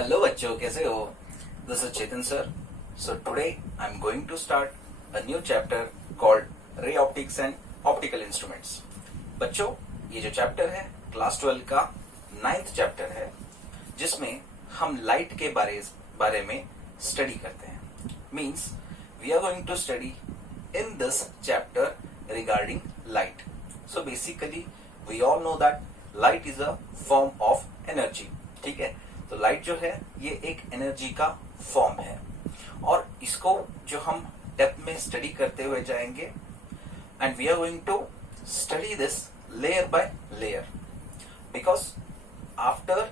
Hello बच्चों, कैसे हो? This is Chetan sir. So today I am going to start a new chapter called ray optics and optical instruments. बच्चों, ये जो chapter है क्लास 12 का 9th चैप्टर है, जिसमें हम लाइट के बारे में स्टडी करते हैं. Means we are going to study in this chapter regarding light. So basically we all know that light is a form of energy. ठीक है, तो लाइट जो है ये एक एनर्जी का फॉर्म है और इसको जो हम डेप्थ में स्टडी करते हुए जाएंगे. And we are going to study this layer by layer, because after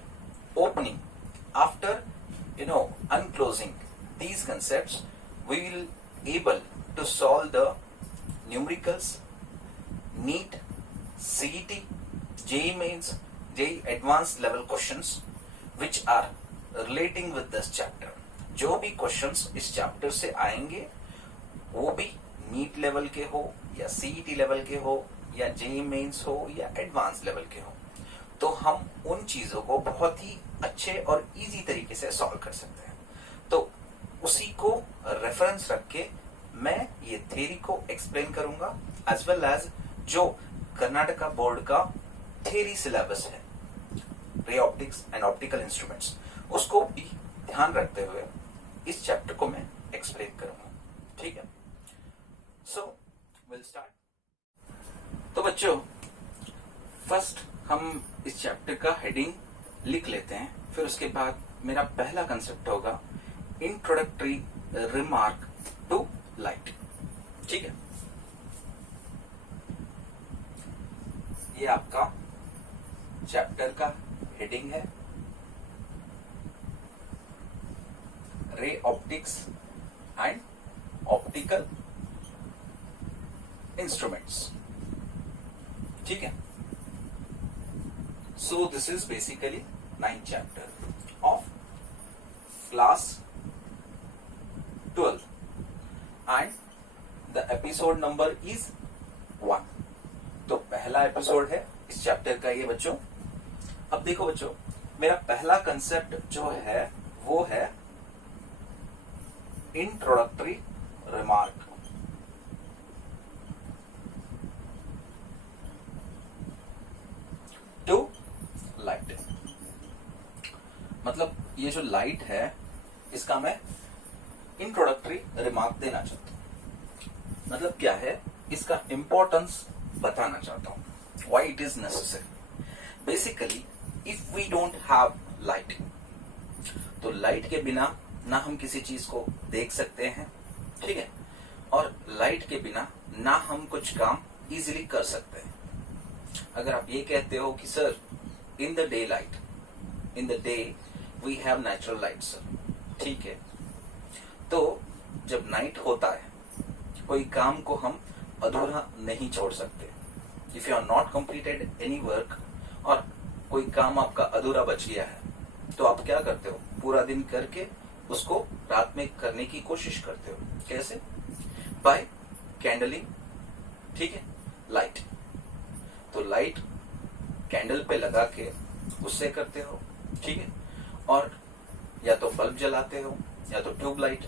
opening, after unclosing these concepts, we will able to solve the numericals, NEET, CET, JEE Mains, JEE advanced level questions which are relating with this chapter. जो भी questions इस chapter से आएंगे वो भी NEET level के हो या सीईटी लेवल के हो या जेई मेंस हो या एडवांस लेवल के हो, तो हम उन चीजों को बहुत ही अच्छे और इजी तरीके से सॉल्व कर सकते हैं. तो उसी को रेफरेंस रख के मैं ये थ्योरी को एक्सप्लेन करूंगा, एज वेल एज जो कर्नाटका बोर्ड का थ्योरी सिलेबस है रे ऑप्टिक्स एंड ऑप्टिकल इंस्ट्रूमेंट्स, उसको भी ध्यान रखते हुए इस चैप्टर को मैं एक्सप्लेन करूंगा. ठीक है, सो विल स्टार्ट. तो बच्चों, फर्स्ट हम इस चैप्टर का हेडिंग लिख लेते हैं, फिर उसके बाद मेरा पहला कंसेप्ट होगा इंट्रोडक्टरी रिमार्क टू लाइट. ठीक है, ये आपका चैप्टर का हेडिंग है, रे ऑप्टिक्स एंड ऑप्टिकल इंस्ट्रूमेंट्स. ठीक है, so this is basically 9th chapter of class 12 and the episode number is 1. तो पहला एपिसोड है इस चैप्टर का ये बच्चों. अब देखो बच्चों, मेरा पहला कंसेप्ट जो है वो है इंट्रोडक्टरी रिमार्क. To light. मतलब ये जो लाइट है इसका मैं इंट्रोडक्टरी रिमार्क देना चाहता हूं. मतलब क्या है, इसका इंपॉर्टेंस बताना चाहता हूं. Why it is necessary? Basically, if we don't have light, तो लाइट के बिना ना हम किसी चीज को देख सकते हैं, ठीक है, और लाइट के बिना ना हम कुछ काम इजीली कर सकते हैं. अगर आप ये कहते हो कि sir in the day light, in the day we have natural light sir, ठीक है, तो जब नाइट होता है कोई काम को हम अधूरा नहीं छोड़ सकते. If you are not completed any work और कोई काम आपका अधूरा बच गया है, तो आप क्या करते हो, पूरा दिन करके उसको रात में करने की कोशिश करते हो. कैसे? By candling. ठीक है, लाइट. तो लाइट कैंडल पे लगा के उससे करते हो. ठीक है, और या तो बल्ब जलाते हो या तो ट्यूब लाइट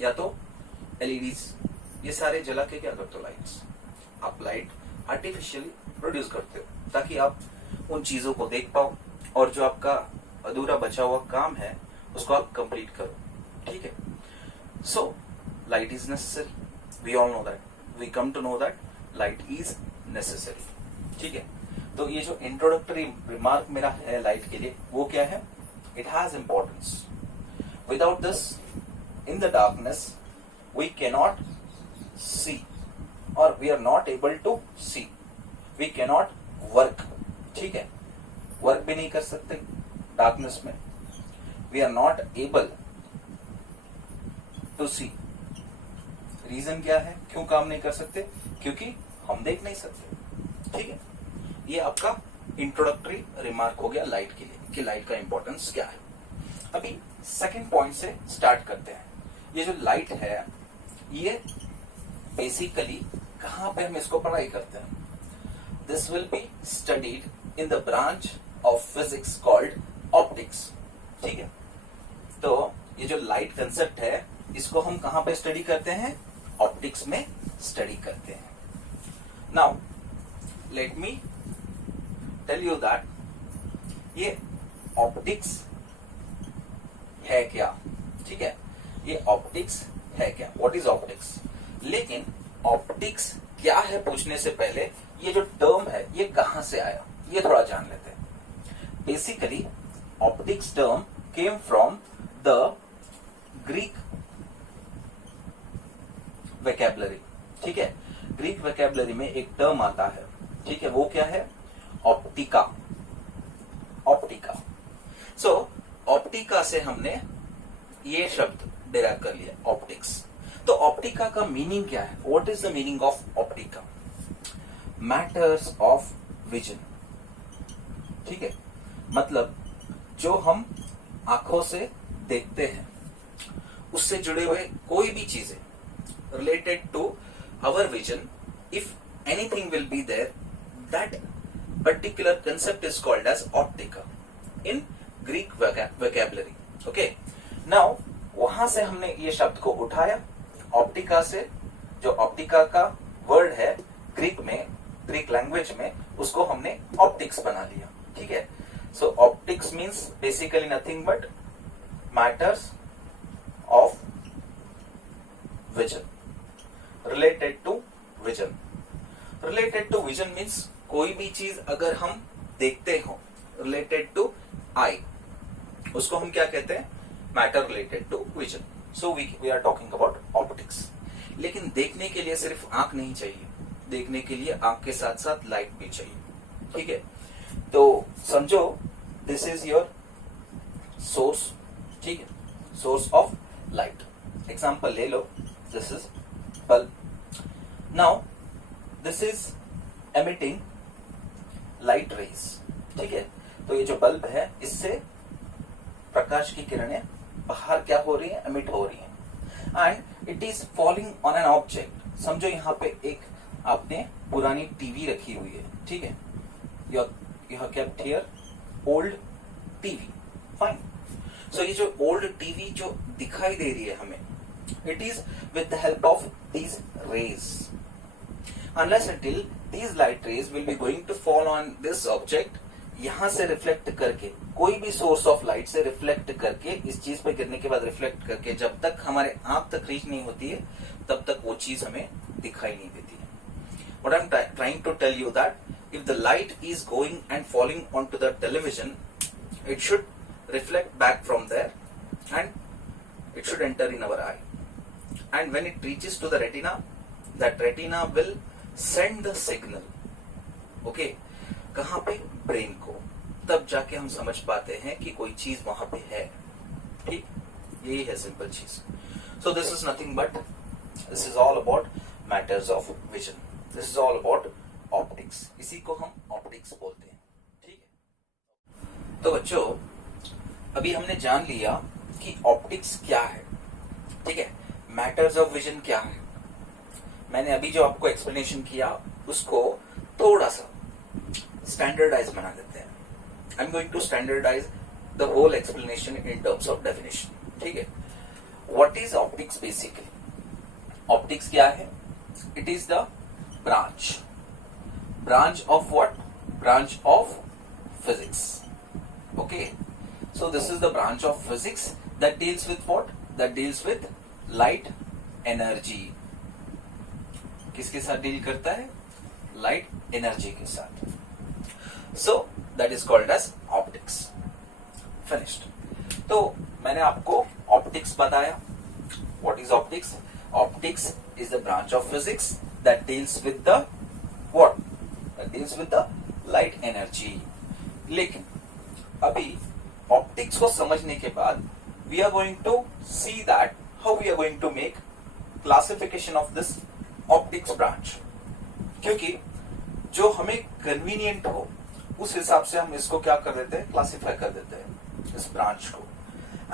या तो एलईडीज, ये सारे जला के क्या करते हो, लाइट्स. आप लाइट आर्टिफिशियली प्रोड्यूस करते हो ताकि आप उन चीजों को देख पाओ और जो आपका अधूरा बचा हुआ काम है उसको आप कंप्लीट करो. ठीक है, so light is necessary. We all know that, we come to know that light is necessary. ठीक है, तो ये जो इंट्रोडक्टरी रिमार्क मेरा है लाइट के लिए, वो क्या है, it has importance. Without this in the darkness we cannot see और we are not able to see. We cannot work. ठीक है, वर्क भी नहीं कर सकते डार्कनेस में. We are not able to see. Reason क्या है, क्यों काम नहीं कर सकते, क्योंकि हम देख नहीं सकते. ठीक है, ये आपका इंट्रोडक्टरी रिमार्क हो गया लाइट के लिए कि लाइट का इंपॉर्टेंस क्या है. अभी सेकंड पॉइंट से स्टार्ट करते हैं. ये जो लाइट है ये बेसिकली कहां पे हम इसको पढ़ाई करते हैं. This will be studied in the branch of physics called optics. ठीक है, तो ये जो लाइट कंसेप्ट है इसको हम कहां पे स्टडी करते हैं? ऑप्टिक्स में स्टडी करते हैं। Now let me tell you that ये ऑप्टिक्स है क्या। ठीक है, ये ऑप्टिक्स है क्या, व्हाट इज ऑप्टिक्स। लेकिन ऑप्टिक्स क्या है पूछने से पहले ये जो टर्म है ये कहां से आया ये थोड़ा जान लेते हैं। Basically optics term came from the Greek vocabulary. ठीक है, ग्रीक वेकेबलरी में एक टर्म आता है, ठीक है, वो क्या है? ऑप्टिका। ऑप्टिका। सो ऑप्टिका से हमने ये शब्द डिराइव कर लिया, ऑप्टिक्स। तो ऑप्टिका का मीनिंग क्या है? What is the meaning of optica? Matters of vision. ठीक है, मतलब जो हम आंखों से देखते हैं उससे जुड़े हुए कोई भी चीजें related to our vision, if anything will be there, that particular concept is called as optica in Greek vocabulary. Okay, now वहां से हमने ये शब्द को उठाया ऑप्टिका से। जो ऑप्टिका का वर्ड है ग्रीक में, ग्रीक लैंग्वेज में, उसको हमने ऑप्टिक्स बना लिया। ठीक है, so optics means basically nothing but matters of vision, related to vision. Related to vision means कोई भी चीज अगर हम देखते हो रिलेटेड टू आई, उसको हम क्या कहते हैं? Matter related to vision. So we are talking about optics. लेकिन देखने के लिए सिर्फ आंख नहीं चाहिए, देखने के लिए आंख के साथ साथ लाइट भी चाहिए। ठीक है, तो समझो दिस इज योर सोर्स। ठीक है, सोर्स ऑफ लाइट। एग्जाम्पल ले लो, this is bulb. Now this is emitting light rays. ठीक है, तो ये जो बल्ब है इससे प्रकाश की किरणें बाहर क्या हो रही है? एमिट हो रही हैं, and it is falling on an object. समझो यहाँ पे एक आपने पुरानी टीवी रखी हुई है। ठीक है, you have kept here old TV, fine. So ये जो ओल्ड टीवी जो दिखाई दे रही है हमें, it is with the help of these raise. Unless until these light rays will be going to fall on this object, यहां से reflect करके, कोई भी सोर्स ऑफ लाइट से रिफ्लेक्ट करके, इस चीज पे गिरने के बाद रिफ्लेक्ट करके जब तक हमारे आंख तक रीच नहीं होती है तब तक वो चीज हमें दिखाई नहीं देती है। What I'm trying to tell you that if the light is going and falling onto the television, it should reflect back from there and it should enter in our eye. And when it reaches to the retina, that retina will send the signal. Okay, कहां पे? Brain को। तब जाके हम समझ पाते हैं कि कोई चीज वहां पे है। ठीक, यही है सिंपल चीज। So this is nothing but this is all about matters of vision. This is all about optics. इसी को हम ऑप्टिक्स बोलते हैं। ठीक है, तो बच्चों अभी हमने जान लिया कि ऑप्टिक्स क्या है। ठीक है, मैटर्स ऑफ विजन क्या है। मैंने अभी जो आपको एक्सप्लेनेशन किया उसको थोड़ा सा स्टैंडर्डाइज बना देते हैं। I am going to standardise the whole explanation in terms of definition. ठीक है, what is optics? Basically optics क्या है? It is the branch of what? Branch of physics. Okay, so this is the branch of physics that deals with what? That deals with light energy. किसके साथ deal करता है? Light energy के साथ। So that is called as optics. Finished. तो मैंने आपको optics बताया। What is optics? Optics is the branch of physics that deals with the what? That deals with the light energy. लेकिन अभी ऑप्टिक्स को समझने के बाद we are going to see that how we are going to make classification of this optics branch. क्योंकि जो हमें convenient हो उस हिसाब से हम इसको क्या कर देते हैं? क्लासिफाई कर देते हैं इस ब्रांच को।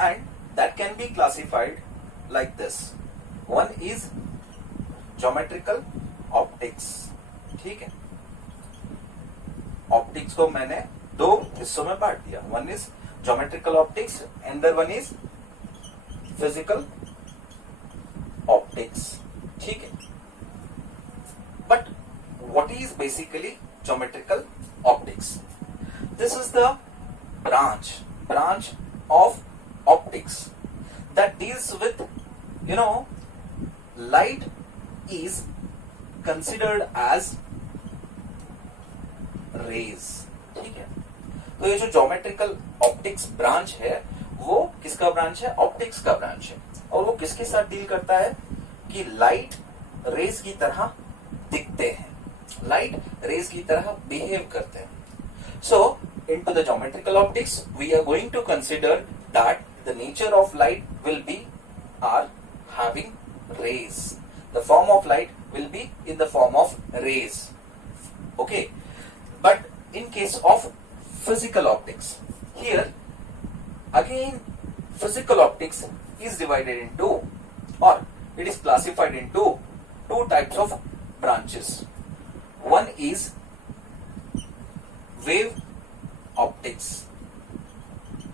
And that can be classified like this. One is geometrical optics. ठीक है, ऑप्टिक्स को मैंने दो हिस्सों में बांट दिया। One is geometrical optics, another one is physical optics, ठीक है। But what is basically geometrical optics? This is the branch of optics that deals with, light is considered as rays, ठीक है। तो ये जो ज्योमेट्रिकल ऑप्टिक्स ब्रांच है वो किसका ब्रांच है? ऑप्टिक्स का ब्रांच है। और वो किसके साथ डील करता है कि लाइट रेज की तरह दिखते हैं, लाइट रेज की तरह बिहेव करते हैं। So, into the geometrical optics, we are going to consider that the nature of light will be having rays. The form of light will be in the form of rays. Okay. But in case of physical optics, here again physical optics is divided into, or it is classified into two types of branches. One is wave optics,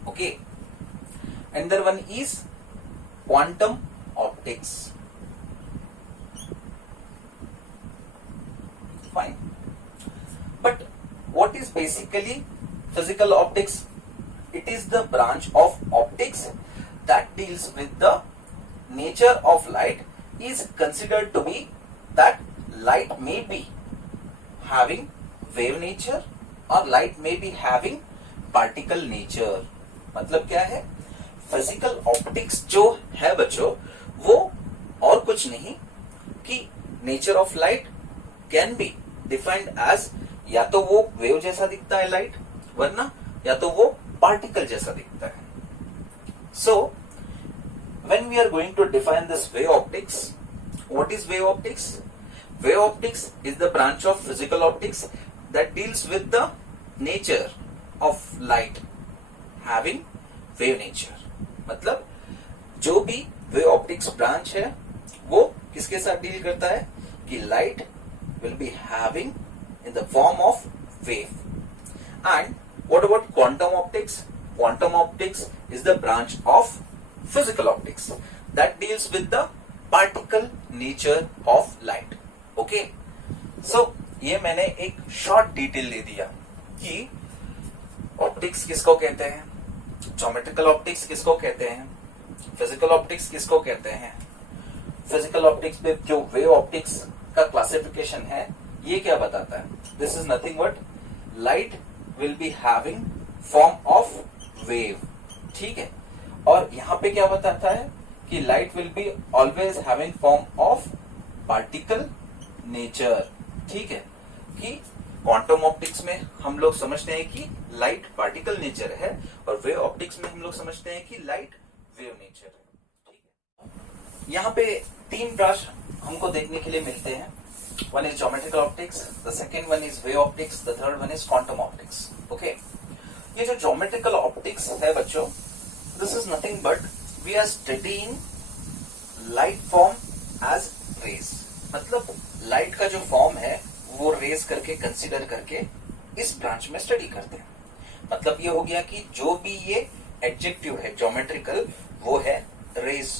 okay, another one is quantum optics. Fine. But what is basically physical optics? It is the branch of optics that deals with the nature of light, is considered to be that light may be having wave nature और light में भी having particle nature. मतलब क्या है? Physical optics जो है बच्चों वो और कुछ नहीं कि nature of light can be defined as, या तो वो वेव जैसा दिखता है लाइट, वरना या तो वो पार्टिकल जैसा दिखता है। So when we are going to define this wave optics, what is wave optics? Wave optics is the branch of physical optics that deals with the nature of light having wave nature। मतलब जो भी wave optics branch है वो किसके साथ deal करता है कि light will be having in the form of wave। And what about quantum optics? Quantum optics is the branch of physical optics that deals with the particle nature of light। Okay, so ये मैंने एक short detail दे दिया कि optics किसको कहते हैं, geometrical optics किसको कहते हैं, फिजिकल ऑप्टिक्स किसको कहते हैं। फिजिकल ऑप्टिक्स में जो वेव ऑप्टिक्स का क्लासिफिकेशन है ये क्या बताता है? This is nothing but light will be having form of wave, ठीक है। और यहां पे क्या बताता है कि light will be always having form of particle nature, ठीक है। कि क्वांटम ऑप्टिक्स में हम लोग समझते हैं कि लाइट पार्टिकल नेचर है और वेव ऑप्टिक्स में हम लोग समझते हैं कि लाइट वेव नेचर है, ठीक है। यहाँ पे तीन ब्रांच हमको देखने के लिए मिलते हैं। One is geometrical optics, the second one is wave optics, the third one is quantum optics. Okay, ये जो ज्योमेट्रिकल ऑप्टिक्स है बच्चों, this is nothing but we are studying light form as rays. मतलब लाइट का जो form है वो raise करके कंसीडर करके इस ब्रांच में स्टडी करते हैं। मतलब ये हो गया कि जो भी ये एडजेक्टिव है ज्योमेट्रिकल वो है रेज।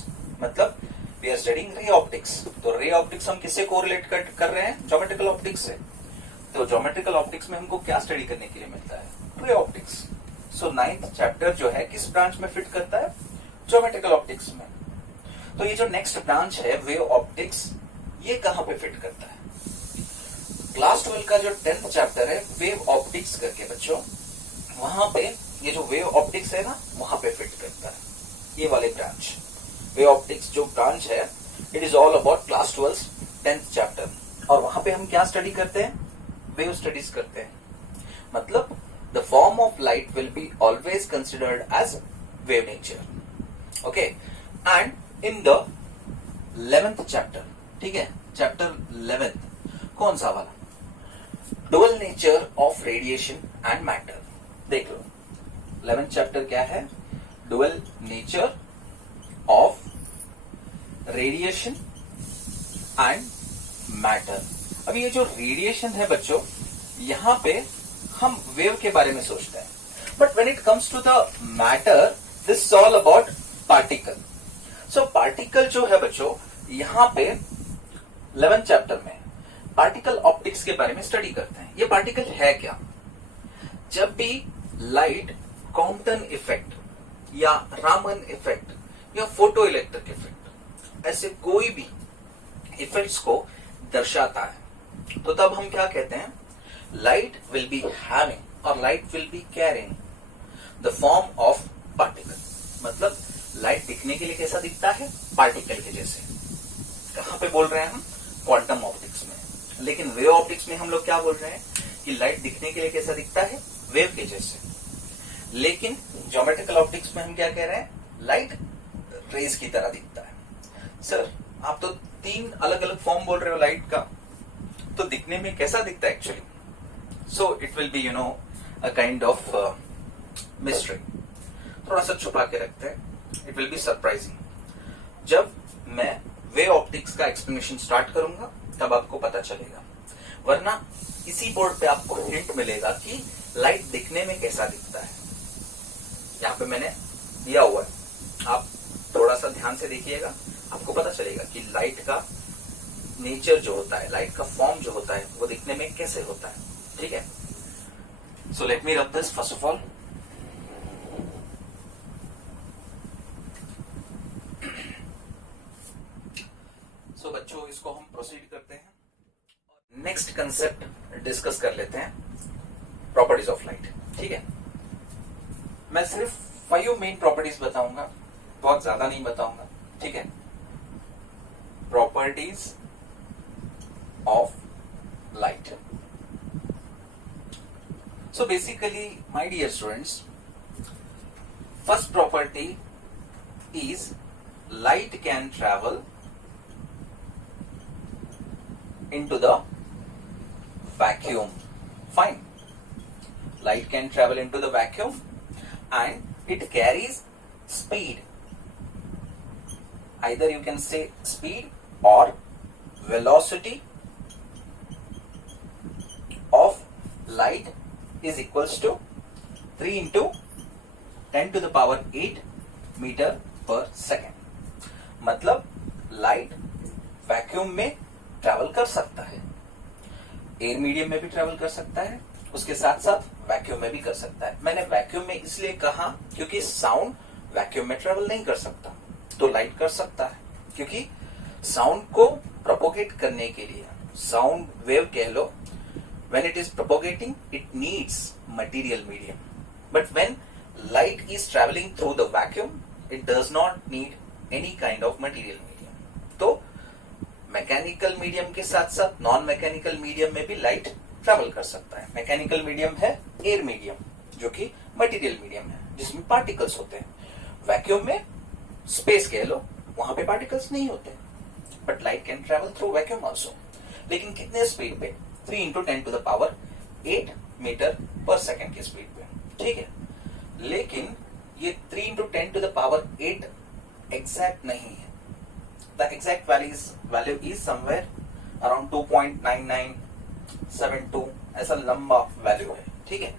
मतलब we are studying ray optics. तो रे ऑप्टिक्स हम किससे कोरिलेट कर रहे हैं? ज्योमेट्रिकल ऑप्टिक्स से। तो ज्योमेट्रिकल ऑप्टिक्स में हमको क्या स्टडी करने के लिए मिलता है? Ray optics. सो 9th चैप्टर जो है किस ब्रांच में फिट करता है? ज्योमेट्रिकल ऑप्टिक्स में। तो ये जो नेक्स्ट ब्रांच है वेव ऑप्टिक्स, ये कहां पे फिट करता है? क्लास 12 का जो 10th चैप्टर है वेव ऑप्टिक्स करके बच्चों, वहां पे ये जो वेव ऑप्टिक्स है ना वहां पे फिट करता है ये वाले ब्रांच। वेव ऑप्टिक्स जो ब्रांच है it is all about class 12 10th chapter. और वहां पे हम क्या स्टडी करते हैं? वेव स्टडीज करते हैं। मतलब the form of light will be always considered as wave nature. Okay, and in the 11th chapter, ठीक है, चैप्टर 11th कौन सा वाला? Dual nature of radiation and matter. देख लो 11th चैप्टर क्या है? Dual nature of radiation and matter. अब ये जो रेडिएशन है बच्चों, यहां पे हम वेव के बारे में सोचते हैं, but when it comes to the matter this is all about particle. So particle जो है बच्चों, यहां पे 11th चैप्टर में पार्टिकल ऑप्टिक्स के बारे में स्टडी करते हैं। ये पार्टिकल है क्या? जब भी लाइट कॉम्पटन इफेक्ट या रामन इफेक्ट या फोटो इलेक्ट्रिक इफेक्ट, ऐसे कोई भी इफेक्ट्स को दर्शाता है, तो तब हम क्या कहते हैं? लाइट विल बी हैविंग और light will be carrying the form of particle. मतलब लाइट दिखने के लिए कैसा दिखता है? पार्टिकल के जैसे। कहां पे बोल रहे हैं हम? क्वांटम ऑप्टिक्स में। लेकिन वेव ऑप्टिक्स में हम लोग क्या बोल रहे हैं कि लाइट दिखने के लिए कैसा दिखता है? वेव के जैसे। लेकिन ज्योमेट्रिकल ऑप्टिक्स में हम क्या कह रहे हैं? लाइट रेज की तरह दिखता है। सर आप तो 3 अलग अलग फॉर्म बोल रहे हो लाइट का, तो दिखने में कैसा दिखता है actually? So it will be a kind of mystery. थोड़ा सा छुपा के रखते हैं, इट विल बी सरप्राइजिंग। जब मैं वेव ऑप्टिक्स का एक्सप्लेनेशन स्टार्ट करूंगा तब आपको पता चलेगा, वरना इसी बोर्ड पे आपको हिंट मिलेगा कि लाइट दिखने में कैसा दिखता है। यहां पे मैंने दिया हुआ है, आप थोड़ा सा ध्यान से देखिएगा, आपको पता चलेगा कि लाइट का नेचर जो होता है, लाइट का फॉर्म जो होता है, वो दिखने में कैसे होता है। ठीक है, सो let me rub this first of all. So बच्चों, इसको हम प्रोसीड करते हैं। नेक्स्ट कंसेप्ट डिस्कस कर लेते हैं, प्रॉपर्टीज ऑफ लाइट। ठीक है, मैं सिर्फ 5 मेन प्रॉपर्टीज बताऊंगा, बहुत ज्यादा नहीं बताऊंगा। ठीक है, properties of light. So basically my dear students, first property is light can travel into the vacuum. Fine. Light can travel into the vacuum and it carries speed. Either you can say speed or velocity of light is equals to 3 into 10 to the power 8 meter per second. मतलब light vacuum में travel कर सकता है, air medium में भी travel कर सकता है, उसके साथ साथ वैक्यूम में भी कर सकता है। मैंने वैक्यूम में इसलिए कहा क्योंकि साउंड वैक्यूम में ट्रैवल नहीं कर सकता, तो लाइट कर सकता है। क्योंकि साउंड को प्रोपोगेट करने के लिए, साउंड वेव कह लो, when it is propagating it needs material medium, but when light is travelling through the vacuum it does not need any kind of material medium. तो मैकेनिकल मीडियम के साथ साथ नॉन मैकेनिकल मीडियम में भी light travel कर सकता है। Mechanical medium है एयर मीडियम, जो कि मटेरियल मीडियम है, जिसमें पार्टिकल्स होते हैं। वैक्यूम में स्पेस कह लो, वहां पे पार्टिकल्स नहीं होते, but light can travel through vacuum also. लेकिन कितने स्पीड पे? 3 into 10 to the power 8 metre per second की स्पीड पे। ठीक है, लेकिन ये 3 into 10 to the power 8 exact नहीं है। The exact value is somewhere around 2.9972, ऐसा लंबा वैल्यू है। ठीक है,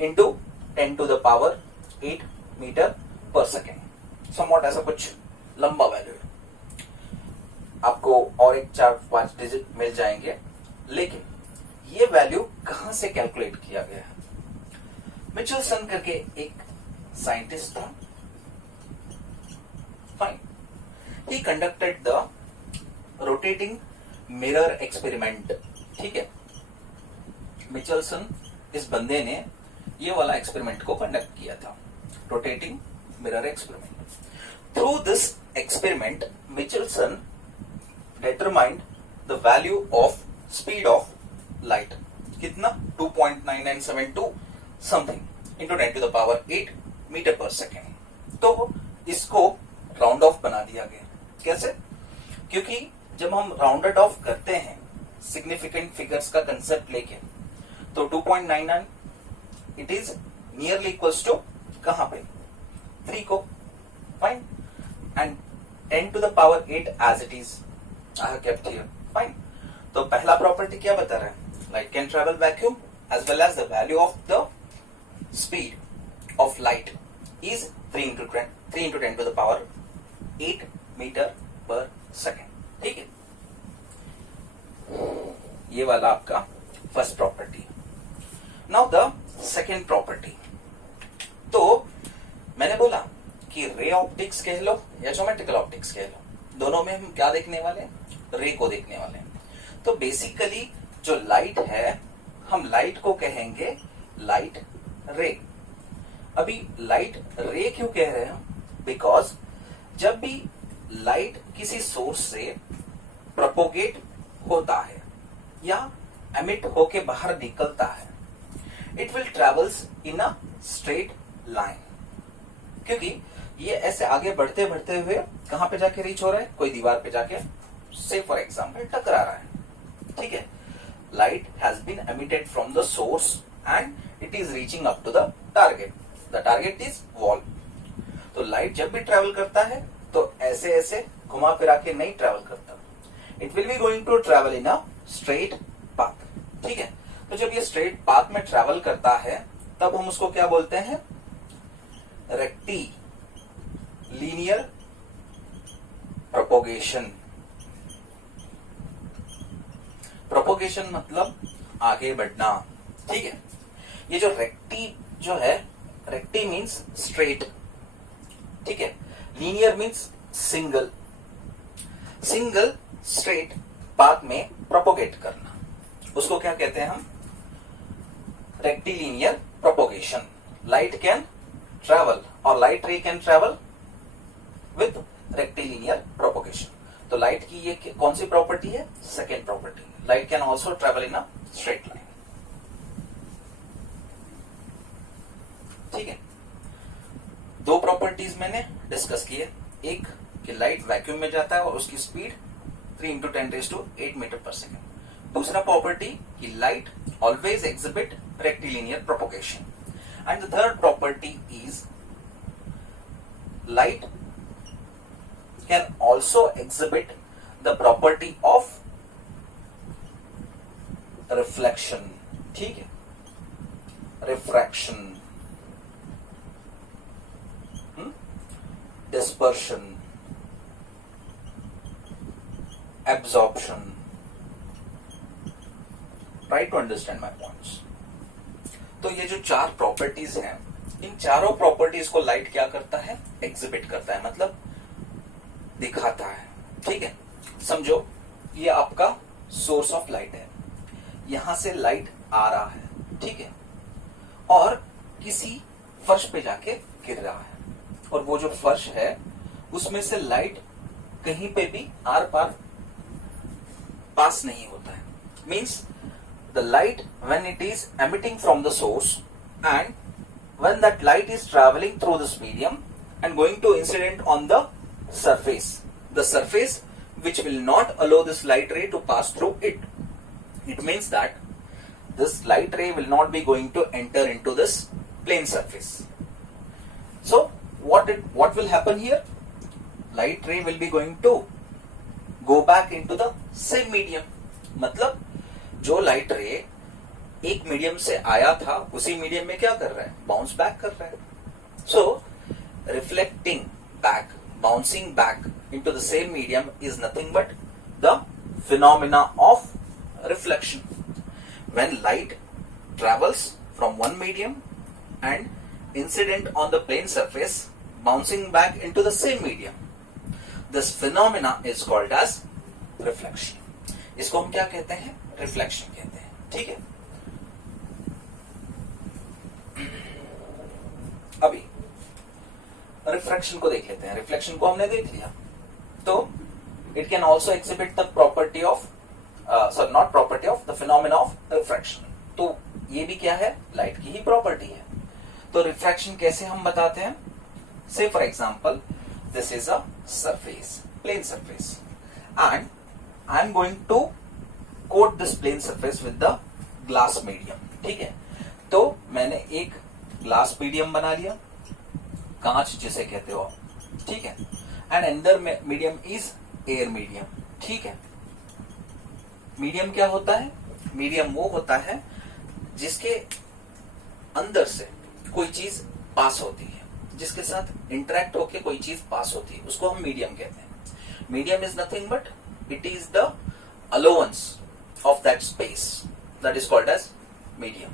into 10 to the power 8 metre per second, somewhat ऐसा कुछ लंबा वैल्यू है। आपको और एक 4-5 डिजिट मिल जाएंगे, लेकिन ये वैल्यू कहां से कैलकुलेट किया गया है? मिचेल्सन करके एक साइंटिस्ट था। Fine, he conducted the rotating mirror experiment। ठीक है, मिचेल्सन इस बंदे ने ये वाला एक्सपेरिमेंट को कंडक्ट किया था, rotating mirror experiment. Through this experiment Michelson determined the value of speed of light. कितना? 2.9972 something into 10 to the power 8 metre per second. तो इसको राउंड ऑफ बना दिया गया। कैसे? क्योंकि जब हम राउंडेड ऑफ करते हैं सिग्निफिकेंट फिगर्स का कंसेप्ट लेके, तो 2.99 it is nearly equals to कहां पे? 3 को। Fine, and 10 to the power 8 as it is I have kept here. Fine, तो पहला प्रॉपर्टी क्या बता रहा है? Light can travel vacuum as well as the value of the speed of light is 3 into 10 to the power 8 metre per second. ठीक है, ये वाला आपका first property. Now the second property. तो मैंने बोला कि रे ऑप्टिक्स कह लो या ज्योमेट्रिकल ऑप्टिक्स कह लो, दोनों में हम क्या देखने वाले हैं? रे को देखने वाले हैं। तो बेसिकली जो लाइट है, हम लाइट को कहेंगे लाइट रे। अभी लाइट रे क्यों कह रहे हैं? बिकॉज जब भी लाइट किसी सोर्स से प्रोपोगेट होता है या एमिट होके बाहर निकलता है, it will travels in a straight line, क्योंकि ये ऐसे आगे बढ़ते बढ़ते हुए कहां पे जाके रीच हो रहा है? कोई दीवार पे जाके से फॉर एग्जाम्पल टकरा रहा है। ठीक है, light has been emitted from the source and it is reaching up to the target. The target is wall. तो लाइट जब भी ट्रेवल करता है तो ऐसे ऐसे घुमा फिरा के नहीं ट्रेवल करता, it will be going to travel in a straight path. ठीक है, तो जब ये स्ट्रेट पाथ में ट्रेवल करता है तब हम उसको क्या बोलते हैं? Recti linear propagation. प्रोपोगेशन मतलब आगे बढ़ना। ठीक है, ये जो रेक्टी जो है, रेक्टी मीन्स स्ट्रेट। ठीक है, linear means single. Single straight path में प्रोपोगेट करना, उसको क्या कहते हैं हम? Rectilinear propagation. Light can travel और light ray can travel with rectilinear propagation. तो लाइट की ये कौन सी प्रॉपर्टी है? Second property. Light can also travel in a straight line. ठीक है, दो प्रॉपर्टीज मैंने डिस्कस किए। एक कि लाइट वैक्यूम में जाता है और उसकी स्पीड 3 × 10⁸ मीटर पर सेकेंड। दूसरा प्रॉपर्टी कि light always exhibit rectilinear propagation. And the third property is light can also exhibit the property of reflection. ठीक है, refraction, dispersion, absorption. Try to understand my points. तो ये जो चार properties हैं, इन चारों प्रॉपर्टीज को लाइट क्या करता है? एग्जिबिट करता है, मतलब दिखाता है। ठीक है, समझो ये आपका सोर्स ऑफ लाइट है, यहां से लाइट आ रहा है। ठीक है, और किसी फर्श पे जाके गिर रहा है, और वो जो फर्श है उसमें से लाइट कहीं पे भी आर पार पास नहीं होता है। Means the light when it is emitting from the source and when that light is travelling through this medium and going to incident on the surface which will not allow this light ray to pass through it. It means that this light ray will not be going to enter into this plane surface. So what will happen here? Light ray will be going to go back into the same medium. मतलब जो light रे एक medium से आया था उसी medium में क्या कर रहा है? बाउंस बैक कर रहा है। So reflecting back, bouncing back into the same medium is nothing but the phenomena of reflection. When light travels from one medium and incident on the plane surface, bouncing back into the same medium, this phenomena is called as reflection. इसको हम क्या कहते हैं? Reflection कहते हैं। ठीक है, अभी रिफ्रैक्शन को देख लेते हैं। रिफ्लेक्शन को हमने देख लिया, तो it can also exhibit the property of not property of the phenomena of refraction. तो ये भी क्या है? लाइट की ही प्रॉपर्टी है। तो रिफ्रैक्शन कैसे हम बताते हैं? Say for example this is a surface, plane surface, and I am going to coat this plane surface with the glass medium. ठीक है, तो मैंने एक ग्लास मीडियम बना लिया, कांच जिसे कहते हो आप। ठीक है, एंड अंदर मीडियम इज एयर मीडियम। ठीक है, मीडियम क्या होता है? मीडियम वो होता है जिसके अंदर से कोई चीज पास होती है, जिसके साथ इंटरेक्ट होके कोई चीज पास होती है, उसको हम मीडियम कहते हैं। Medium is nothing but it is the allowance of that space, that is called as medium.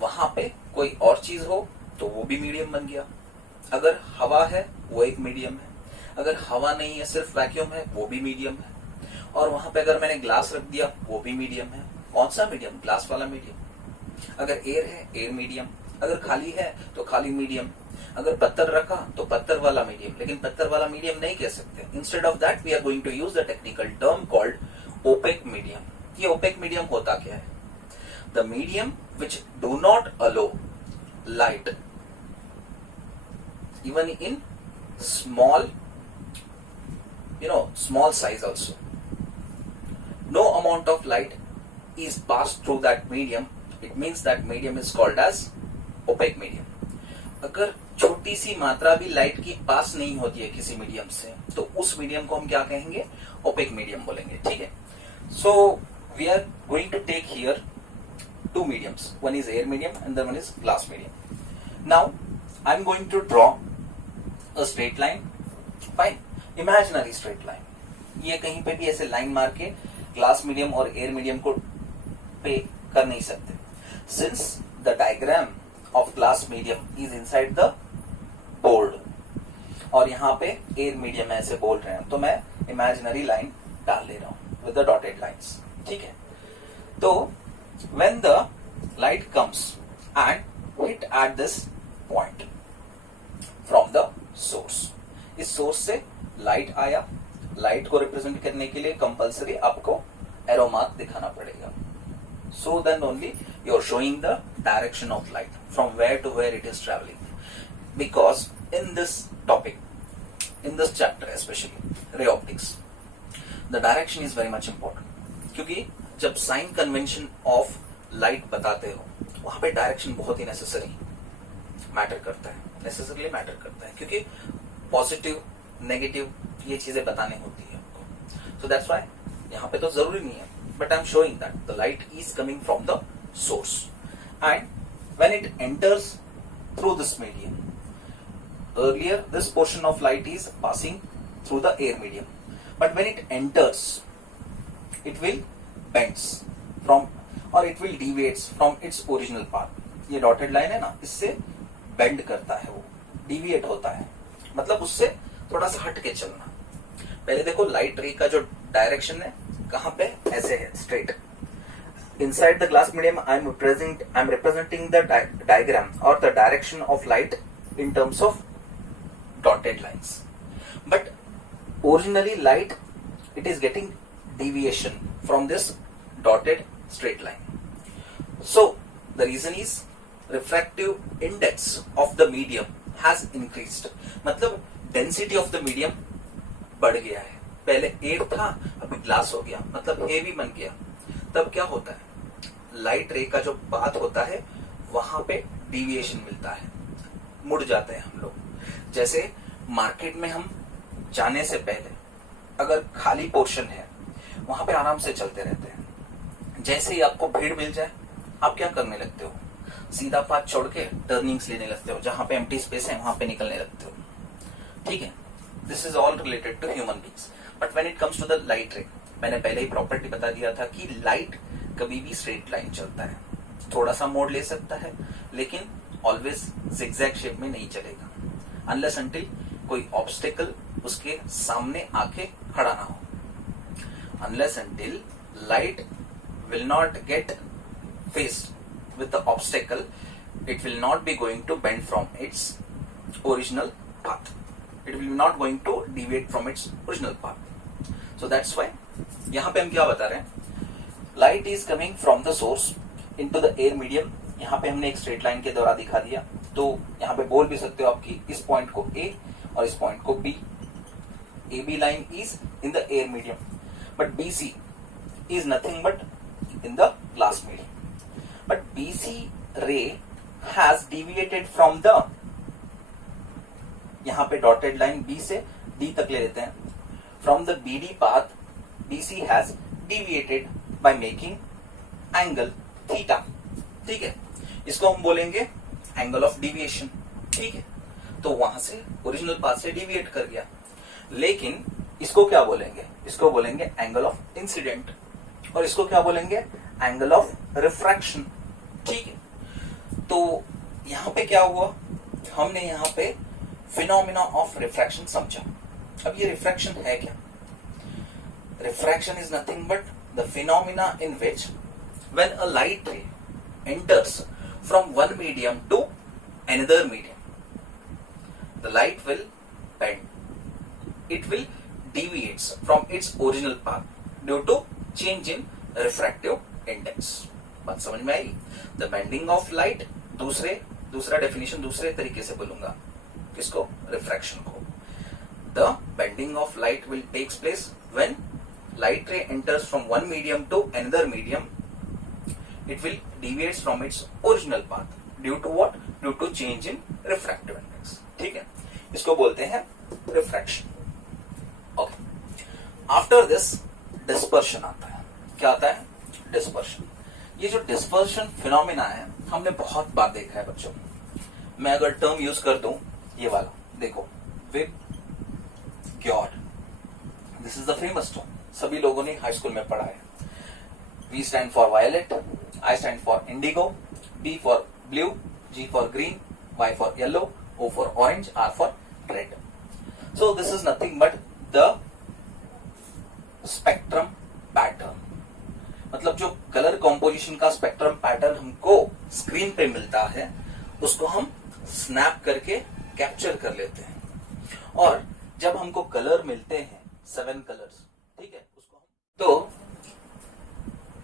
वहां पे कोई और चीज हो तो वो भी मीडियम बन गया। अगर हवा है वो एक मीडियम है, अगर हवा नहीं है सिर्फ वैक्यूम है वो भी मीडियम है, और वहां पे अगर मैंने ग्लास रख दिया वो भी मीडियम है। कौन सा मीडियम? ग्लास वाला मीडियम। अगर एयर है एयर मीडियम, अगर खाली है तो खाली मीडियम, अगर पत्थर रखा तो पत्थर वाला मीडियम, लेकिन पत्थर वाला मीडियम नहीं कह सकते। Instead of that we are going to use the technical term called opaque medium. ये ओपेक मीडियम होता क्या है? The medium which do not allow light even in small small size also. No amount of light is passed through that medium. It means that medium is called as opaque medium. अगर छोटी सी मात्रा भी light की पास नहीं होती है किसी medium से तो उस मीडियम को हम क्या कहेंगे? ओपेक मीडियम बोलेंगे। ठीक है, so we are going to take here two mediums. One is air medium and the one is glass medium. Now I am going to draw a straight line. Fine, imaginary straight line. ये कहीं पे भी ऐसे line मार के glass medium और air medium को पे कर नहीं सकते। Since the diagram of glass medium is inside the board और यहाँ पे एयर मीडियम ऐसे बोल रहे हैं तो मैं इमेजिनरी लाइन डाल ले रहा हूं with the dotted lines. ठीक है, तो when the light comes and hit at this point from the source, इस source से लाइट आया, लाइट को रिप्रेजेंट करने के लिए कंपल्सरी आपको एरो मार्क दिखाना पड़ेगा। So then only you are showing the direction of light from where to where it is traveling, because in this topic, in this chapter especially ray optics, the direction is very much important। क्योंकि जब sign convention of light बताते हो वहां पे direction बहुत ही necessarily matter करता है, क्योंकि पॉजिटिव नेगेटिव ये चीजें बतानी होती है आपको। सो दैट्स व्हाई यहाँ पे तो जरूरी नहीं है, but I am showing that the light is coming from the source and when it enters through this medium, earlier this portion of light is passing through the air medium, but when it enters it will bends from or it will deviates from its original path। ये dotted line है ना, इससे bend करता है, वो deviate होता है, मतलब उससे थोड़ा सा हट के चलना। पहले देखो लाइट रे का जो डायरेक्शन है कहाँ पे ऐसे है, straight. Inside the glass medium I am representing the diagram और the direction of light in terms of dotted lines, but originally light it is getting deviation from this dotted straight line. So the reason is refractive index of the medium has increased, मतलब density of the medium बढ़ गया है। पहले air था अभी glass हो गया, मतलब हेवी बन गया। तब क्या होता है, लाइट रे का जो पाथ होता है वहां पे डिविएशन मिलता है, मुड़ जाते हैं हम लोग। जैसे मार्केट में हम जाने से पहले अगर खाली पोर्शन है वहां पे आराम से चलते रहते हैं, जैसे ही आपको भीड़ मिल जाए आप क्या करने लगते हो, सीधा पाथ छोड़ के टर्निंग्स लेने लगते हो, जहां पे एम्प्टी स्पेस है वहां पे निकलने लगते हो। ठीक है, this is all related to human beings, but when it comes to the light ray, मैंने पहले ही प्रॉपर्टी बता दिया था कि लाइट कभी भी स्ट्रेट लाइन चलता है, थोड़ा सा मोड़ ले सकता है लेकिन ऑलवेज जिगजैग शेप में नहीं चलेगा, अनलेस अंटिल कोई ऑब्स्टेकल उसके सामने आके खड़ा ना हो। Unless until light will not get faced with the obstacle, it will not be going to bend from its original path. It will not going to deviate from its original path. So that's why यहाँ पे हम क्या बता रहे हैं, light is coming from the source into the air medium। यहाँ पे हमने एक स्ट्रेट लाइन के द्वारा दिखा दिया, तो यहाँ पे बोल भी सकते हो आपकी इस पॉइंट को A और इस पॉइंट को B। AB line is in the air medium, but BC is nothing but in the glass medium, but BC ray has deviated from the, यहां पे डॉटेड लाइन B से D तक ले लेते हैं, from the BD path BC has deviated by making angle theta। ठीक है, इसको हम बोलेंगे एंगल ऑफ डिविएशन। ठीक है, तो वहां से ओरिजिनल पाथ से डिविएट कर गया, लेकिन इसको क्या बोलेंगे? इसको बोलेंगे एंगल ऑफ इंसिडेंट, और इसको क्या बोलेंगे? Angle of refraction. ठीक है, तो यहां पे क्या हुआ? हमने यहां पे फिनोमिना ऑफ रिफ्रैक्शन समझा। अब ये रिफ्रैक्शन है क्या? Refraction is nothing but the phenomena in which when a light रे enters from one medium to another medium, the light will bend, it will deviates from its original path due to change in refractive index। बात समझ में आई? the bending of light, दूसरा definition दूसरे तरीके से बोलूंगा किसको? रिफ्रैक्शन को। the bending of light will takes place when light ray enters from one medium to another medium, it will deviates from its original path due to what? Due to change in refractive index। ठीक है, इसको बोलते हैं refraction. Okay, after this dispersion आता है। क्या आता है? डिस्पर्शन। ये जो डिस्पर्शन फिनोमिना है हमने बहुत बार देखा है बच्चों। मैं अगर टर्म यूज कर दूं ये वाला, देखो VIBGYOR, this is the famous term, सभी लोगों ने हाई स्कूल में पढ़ा है। V stand for violet, I stand for indigo, B for blue, G for green, Y for yellow, O for orange, R for red। So this is nothing but the spectrum pattern। मतलब जो colour composition का spectrum pattern हमको screen पे मिलता है उसको हम snap करके कैप्चर कर लेते हैं, और जब हमको कलर मिलते हैं 7 कलर्स, ठीक है, उसको हम तो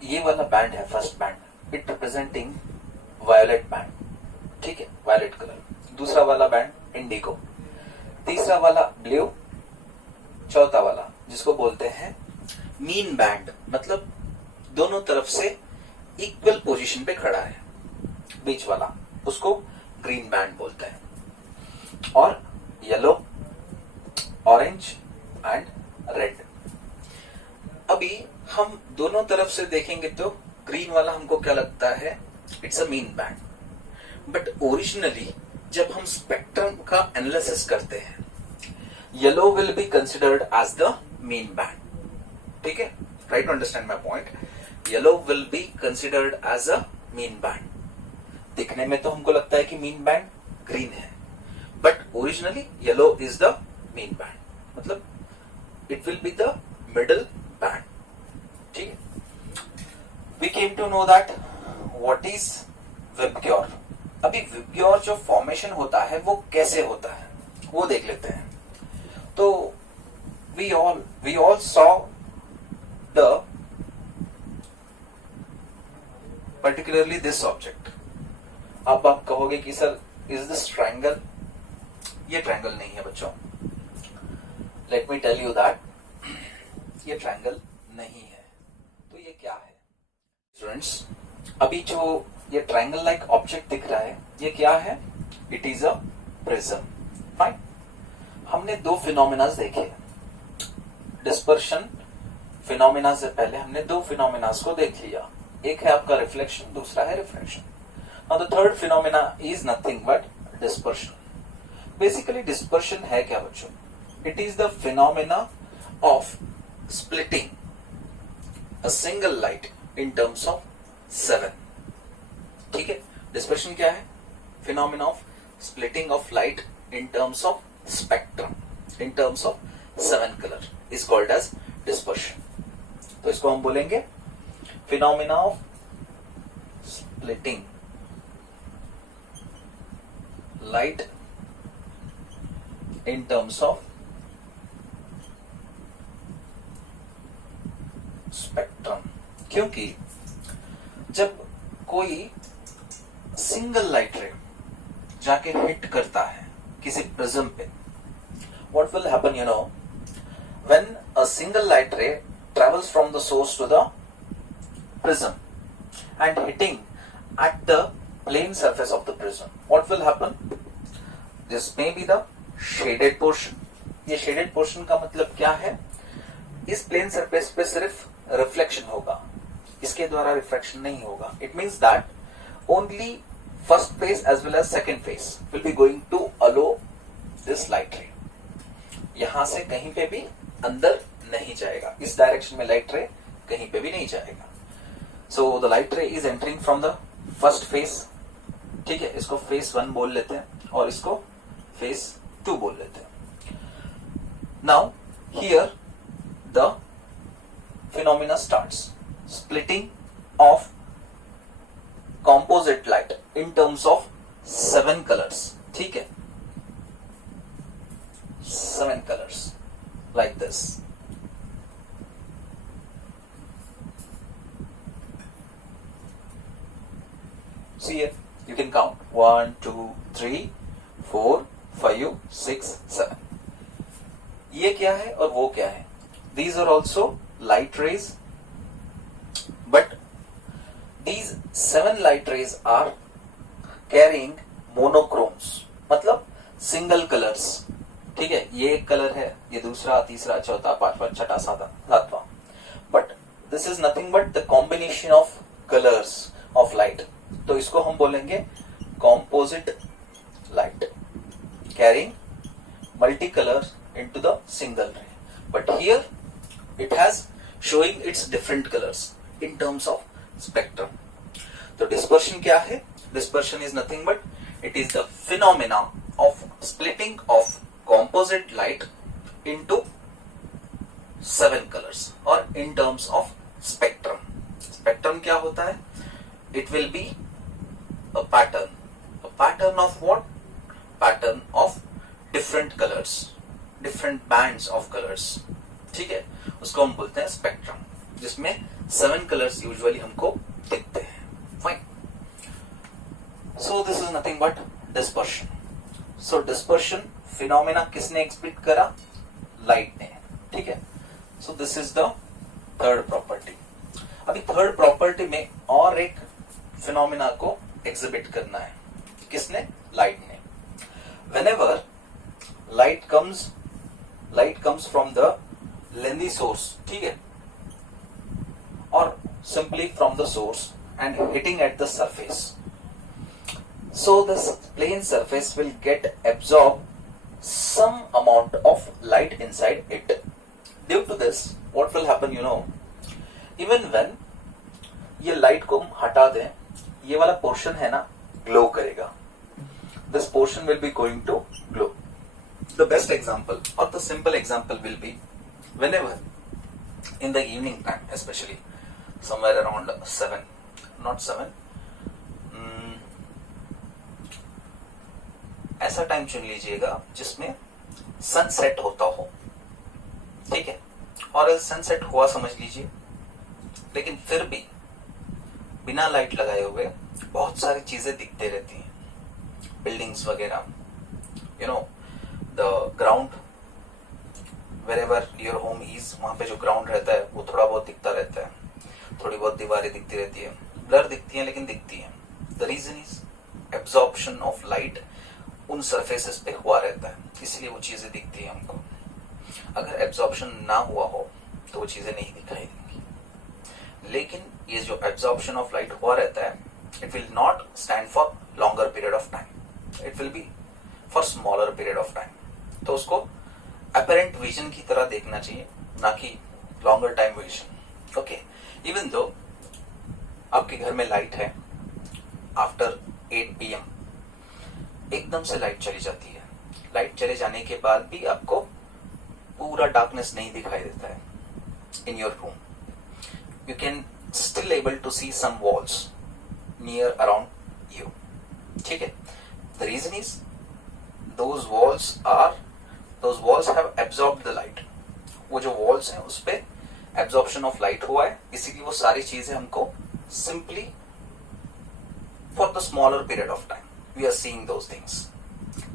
ये वाला बैंड है first band, it representing violet band. ठीक है, वायलेट कलर। दूसरा वाला बैंड इंडिगो, तीसरा वाला ब्लू, चौथा वाला जिसको बोलते हैं मीन बैंड, मतलब दोनों तरफ से इक्वल पोजीशन पे खड़ा है, बीच वाला उसको ग्रीन बैंड बोलते हैं, और येलो, ऑरेंज एंड रेड। अभी हम दोनों तरफ से देखेंगे तो ग्रीन वाला हमको क्या लगता है? It's a mean band, but originally जब हम स्पेक्ट्रम का एनालिसिस करते हैं yellow will be considered as the mean band. ठीक है, try to understand my point. Yellow will be considered as a mean band. दिखने में तो हमको लगता है कि मीन बैंड ग्रीन है, but originally yellow is the mean band, मतलब it will be the middle band. ठीक है, we came to know that what is VIBGYOR. अभी विबग्योर जो फॉर्मेशन होता है वो कैसे होता है वो देख लेते हैं। तो we all saw the particularly this object. अब आप कहोगे कि सर इज दिस ट्रायंगल? ये ट्रायंगल नहीं है बच्चों, let me tell you that ये ट्रायंगल नहीं है। तो ये क्या है स्टूडेंट्स? अभी जो ये ट्रायंगल लाइक ऑब्जेक्ट दिख रहा है ये क्या है? It is a prism. Fine, हमने दो फिनोमिनास देखे, डिस्पर्शन फिनोमिना से पहले हमने दो फिनोमिनास को देख लिया, एक है आपका रिफ्लेक्शन, दूसरा है refraction. Now the third phenomena is nothing but dispersion. Basically dispersion है क्या बच्चों? It is the phenomena of splitting a single light in terms of 7। ठीक है, डिस्पर्शन क्या है? Phenomena of splitting of light in terms of spectrum in terms of 7 color is called as dispersion। तो इसको हम बोलेंगे phenomena of splitting light in terms of spectrum. क्योंकि जब कोई सिंगल लाइट रे जाके हिट करता है किसी प्रिज्म पे, what will happen, you know, when a single light ray travels from the source to the prism and hitting at the plane surface of the prism, what will happen? This may be the shaded portion। ये shaded portion का मतलब क्या है? इस plane surface पे सिर्फ reflection होगा, इसके द्वारा रिफ्रैक्शन नहीं होगा। It means that only first phase as well as second phase will be going to allow this light ray. यहां से कहीं पे भी अंदर नहीं जाएगा, इस डायरेक्शन में लाइट रे कहीं पे भी नहीं जाएगा। सो द लाइट रे is entering from the first face, ठीक है, इसको फेस 1 बोल लेते हैं और इसको फेस 2 बोल लेते हैं। Now here the phenomena starts, splitting of composite light in terms of 7 colors, ठीक है, 7 colors like this. See here, you can count 1 2 3 4 5 6 7. ये क्या है और वो क्या है? These are also light rays, but these 7 light rays are carrying monochromes, मतलब सिंगल कलर्स, ठीक है, ये एक कलर है, ये दूसरा, तीसरा, चौथा, पांचवा, छठा, सातवां, but this is nothing but the combination of colours of light, तो इसको हम बोलेंगे composite light carrying multi colour into the single ray, but here it has showing its different colours in terms of spectrum. तो dispersion क्या है? Dispersion is nothing but it is the phenomena of splitting of composite light into 7 colors और in terms of spectrum. Spectrum क्या होता है? It will be a pattern. A pattern of what? Pattern of different colors, different bands of colors. ठीक है, उसको हम बोलते हैं spectrum, जिसमें 7 colors usually हमको दिखते हैं. Fine. So this is nothing but dispersion. So dispersion phenomena किसने एक्सप्लिट करा? लाइट ने, ठीक है। So this is the third property. अभी थर्ड प्रॉपर्टी में और एक फिनोमेना को एग्जिबिट करना है, किसने? लाइट ने। Whenever light comes from the lengthy source, ठीक है, और simply from the source and hitting at the surface, so the plane surface will get absorb some amount of light inside it. Due to this, what will happen, you know, even when ये light को हम हटा दें, ये वाला portion है ना, glow करेगा. This portion will be going to glow. The best example or the simple example will be whenever in the evening time, especially somewhere around 7, not 7, ऐसा टाइम चुन लीजिएगा जिसमें सनसेट होता हो, ठीक है, और सनसेट हुआ समझ लीजिए, लेकिन फिर भी बिना लाइट लगाए हुए बहुत सारी चीजें दिखते रहती हैं, बिल्डिंग्स वगैरह, you know, the ground wherever your home is, वहां पे जो ग्राउंड रहता है वो थोड़ा बहुत दिखता रहता है, थोड़ी बहुत दीवारें दिखती रहती है, ब्लर दिखती हैं लेकिन दिखती हैं. The reason is absorption of light उन सरफेसेस पे हुआ रहता है, इसलिए वो चीजें दिखती है हमको. अगर एब्जॉर्प्शन ना हुआ हो तो वो चीजें नहीं दिखाई देंगी. लेकिन ये जो एब्जॉर्प्शन ऑफ लाइट हुआ रहता है, it will not stand for longer period of time, it will B for smaller period of time. तो उसको अपरेंट विजन की तरह देखना चाहिए, ना कि longer time vision. Okay, even though आपके घर में लाइट है, आफ्टर 8 PM एकदम से लाइट चली जाती है. लाइट चले जाने के बाद भी आपको पूरा डार्कनेस नहीं दिखाई देता है in your room. You can still able to see some walls near around you, ठीक है. The reason is those walls have absorbed the light. वो जो वॉल्स हैं उस पे एब्जॉर्प्शन ऑफ लाइट हुआ है, इसीलिए वो सारी चीजें हमको simply for the smaller period of time we are seeing those things.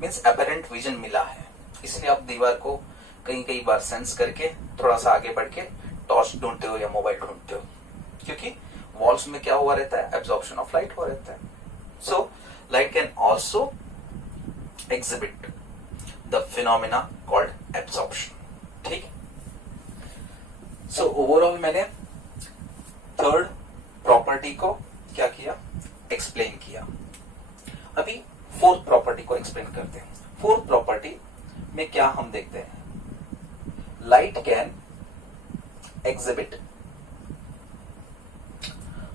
Means apparent vision मिला है, इसलिए आप दीवार को कई बार सेंस करके थोड़ा सा आगे बढ़ के टॉर्च ढूंढते हो या मोबाइल ढूंढते हो, क्योंकि वॉल्स में क्या हुआ रहता है? एब्जॉर्प्शन ऑफ लाइट हुआ रहता है. So light can also exhibit the phenomena called absorption, ठीक. सो ओवरऑल मैंने थर्ड प्रॉपर्टी को क्या किया? एक्सप्लेन किया. अभी फोर्थ प्रॉपर्टी को एक्सप्लेन करते हैं. फोर्थ प्रॉपर्टी में क्या हम देखते हैं? light can exhibit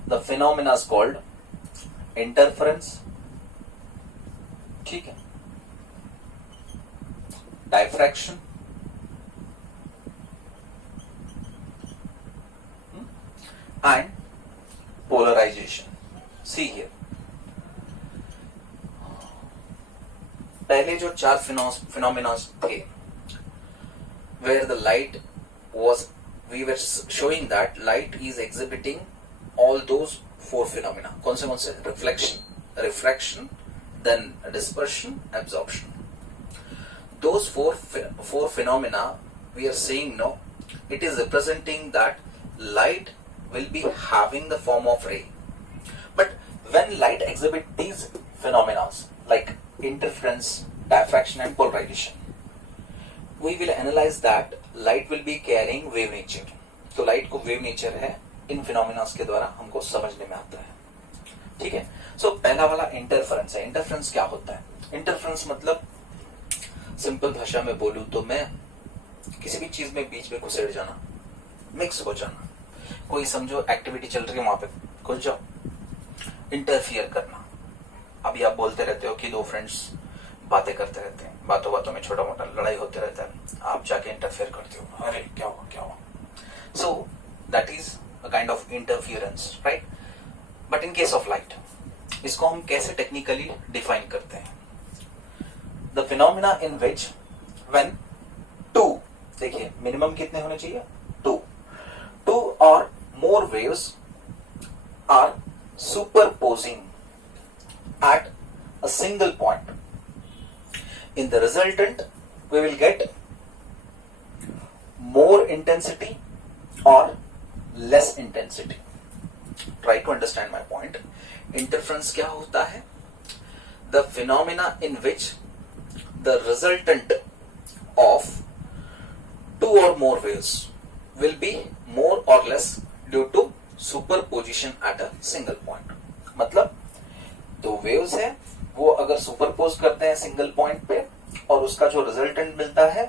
the phenomena is called interference, ठीक है, diffraction and polarization. See here, पहले जो चार phenomena थे, where the light was, we were showing that light is exhibiting all those four phenomena. कौन से? Reflection, refraction, then dispersion, absorption. Those four phenomena we are saying now, it is representing that light will be having the form of ray. But when light exhibit these phenomena like interference, diffraction and polarization, we will analyze that light will be carrying wave nature. तो light को wave nature है, in phenomena के द्वारा हमको समझने में आता है, ठीक है। सो पहला वाला इंटरफेरेंस है। इंटरफेरेंस क्या होता है? इंटरफेरेंस मतलब सिंपल भाषा में बोलूं तो मैं किसी भी चीज में बीच में घुसेड़ जाना, मिक्स हो जाना। कोई समझो एक्टिविटी चल रही है, वहां पे घुस जाओ, इंटरफियर करना। अभी आप बोलते रहते हो कि दो फ्रेंड्स बातें करते रहते हैं, बातों बातों में छोटा मोटा लड़ाई होते रहता है, आप जाके इंटरफेयर करते हो, अरे क्या हुआ क्या हुआ। So that is a kind of interference, right. But in case of light, इसको हम कैसे टेक्निकली डिफाइन करते हैं? The phenomena in which when two, देखिए मिनिमम कितने होने चाहिए? टू और more waves are superposing at a single point. In the resultant, we will get more intensity or less intensity. Try to understand my point. Interference क्या होता है? The phenomena in which the resultant of two or more waves will be more or less due to superposition at a single point. मतलब दो waves है, वो अगर superpose करते हैं सिंगल पॉइंट पे और उसका जो रिजल्टेंट मिलता है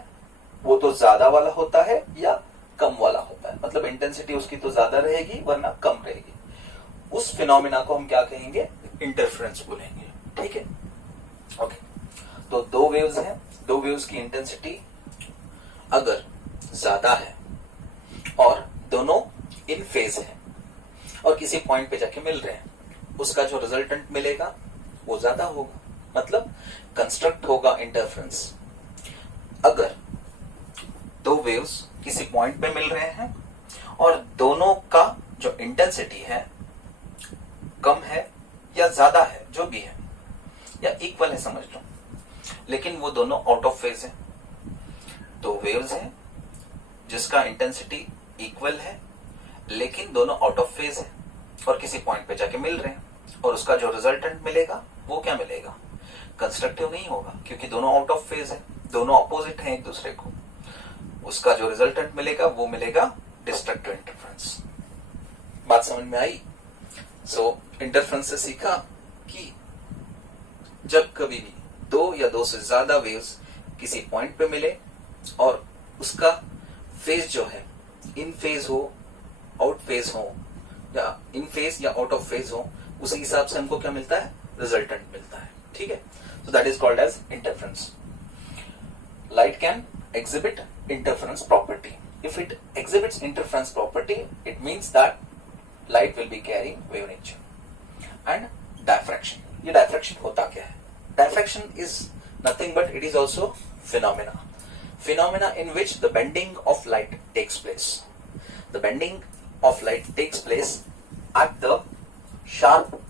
वो तो ज्यादा वाला होता है या कम वाला होता है, मतलब इंटेंसिटी उसकी तो ज्यादा रहेगी वरना कम रहेगी, उस फिनोमिना को हम क्या कहेंगे? इंटरफेरेंस बोलेंगे, ठीक है। ओके, तो दो वेव्स हैं, दो वेव्स की इंटेंसिटी अगर ज्यादा है और दोनों इन फेज है और किसी पॉइंट पे जाके मिल रहे हैं, उसका जो रिजल्टेंट मिलेगा वो ज्यादा होगा, मतलब कंस्ट्रक्ट होगा इंटरफेरेंस। अगर दो वेव्स किसी पॉइंट पे मिल रहे हैं और दोनों का जो इंटेंसिटी है कम है या ज्यादा है, जो भी है, या इक्वल है समझ लो, लेकिन वो दोनों आउट ऑफ फेज है। दो वेव्स हैं जिसका इंटेंसिटी इक्वल है लेकिन दोनों आउट ऑफ फेज है और किसी पॉइंट पे जाके मिल रहे हैं, और उसका जो रिजल्टेंट मिलेगा वो क्या मिलेगा? कंस्ट्रक्टिव नहीं होगा, क्योंकि दोनों आउट ऑफ फेज है, दोनों अपोजिट हैं एक दूसरे को। उसका जो रिजल्टेंट मिलेगा वो मिलेगा डिस्ट्रक्टिव इंटरफेरेंस। बात समझ में आई? सो इंटरफेरेंस से सीखा कि जब कभी भी दो या दो से ज्यादा वेव्स किसी पॉइंट पे मिले और उसका फेज जो है इन फेज हो, आउट फेज हो, या इन फेज या आउट ऑफ फेज हो, उसी हिसाब से हमको क्या मिलता है? रिजल्टेंट मिलता है, ठीक है। So that is called as interference. Light can exhibit interference property. If it exhibits interference property, it means that light will be carrying wave nature. And diffraction, ये diffraction होता क्या है? Diffraction is nothing but it is also phenomena in which the bending of light takes place. The bending of light takes place at the sharp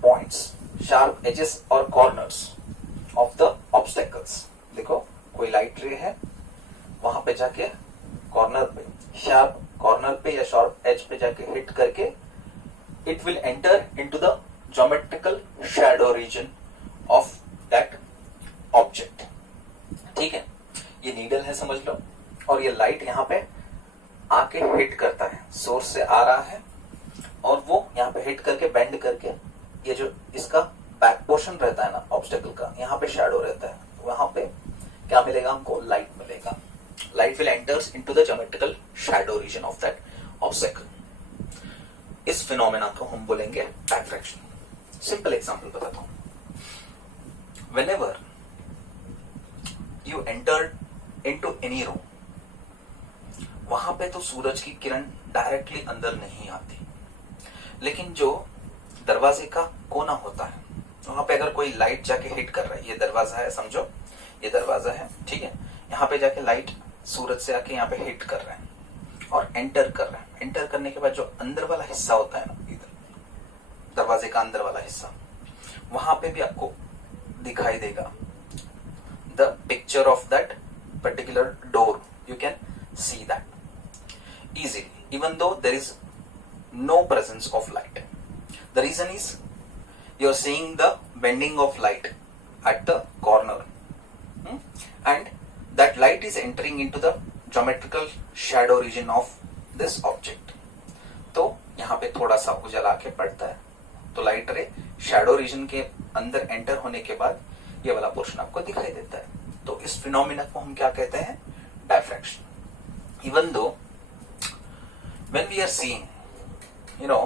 points, sharp edges or corners of the obstacles. देखो कोई light रे है, वहां पे जाके corner पे, sharp corner पे या शार्प एज पे जाके हिट करके it will enter into the geometrical shadow reason of that object, ठीक है। ये नीडल है समझ लो, और ये लाइट यहाँ पे आके हिट करता है, सोर्स से आ रहा है और वो यहाँ पे हिट करके बेंड करके, ये जो इसका बैक पोर्शन रहता है ना ऑब्स्टेकल का, यहाँ पे शैडो रहता है, वहां पे क्या मिलेगा हमको? लाइट मिलेगा, light will enters into the geometrical shadow region of that obstacle. इस फिनोमेना को हम बोलेंगे डायफ्रैक्शन. सिंपल एग्जांपल बताता हूं. Whenever you entered into any room, वहां पे तो सूरज की किरण डायरेक्टली अंदर नहीं आती, लेकिन जो दरवाजे का कोना होता है वहां पे अगर कोई लाइट जाके हिट कर रहा है, ये दरवाजा है समझो, ये दरवाजा है, ठीक है, यहाँ पे जाके लाइट सूरज से आके यहाँ पे हिट कर रहा है और एंटर कर रहा है. एंटर करने के बाद जो अंदर वाला हिस्सा होता है ना, इधर दरवाजे का अंदर वाला हिस्सा, वहां पे भी आपको दिखाई देगा the picture of that particular door. You can see that easily even though there is no presence of light. The reason is you are seeing the bending of light at the corner, and that light is entering into the geometrical shadow region of this object. तो यहाँ पे थोड़ा सा उजाला आके पड़ता है, तो light रे शैडो रीजन के अंदर एंटर होने के बाद ये वाला पोर्शन आपको दिखाई देता है. तो इस फिनोमिना को हम क्या कहते हैं? Diffraction. Even though when we are seeing, you know,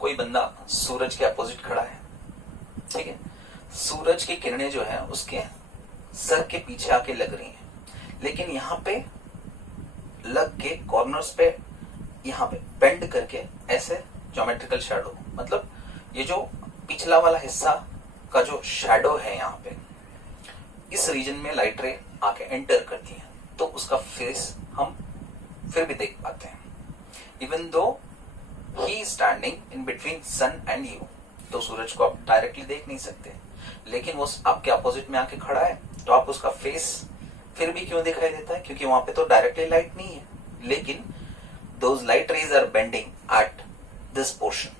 कोई बंदा सूरज के अपोजिट खड़ा है, ठीक है, सूरज की किरणें जो है उसके सर के पीछे आके लग रही हैं, लेकिन यहाँ पे लग के कॉर्नर्स पे यहाँ पे बेंड करके ऐसे ज्योमेट्रिकल शैडो, मतलब ये जो पिछला वाला हिस्सा का जो शैडो है यहाँ पे इस रीजन में लाइट रे आके एंटर करती है, तो उसका फेस हम फिर भी देख पाते हैं. Even though he standing in between sun and you, तो सूरज को आप डायरेक्टली देख नहीं सकते, लेकिन वो आपके अपोजिट में आके खड़ा है, तो आप उसका फेस फिर भी क्यों दिखाई देता है? क्योंकि वहां पे तो डायरेक्टली लाइट नहीं है, लेकिन those light rays are bending at this portion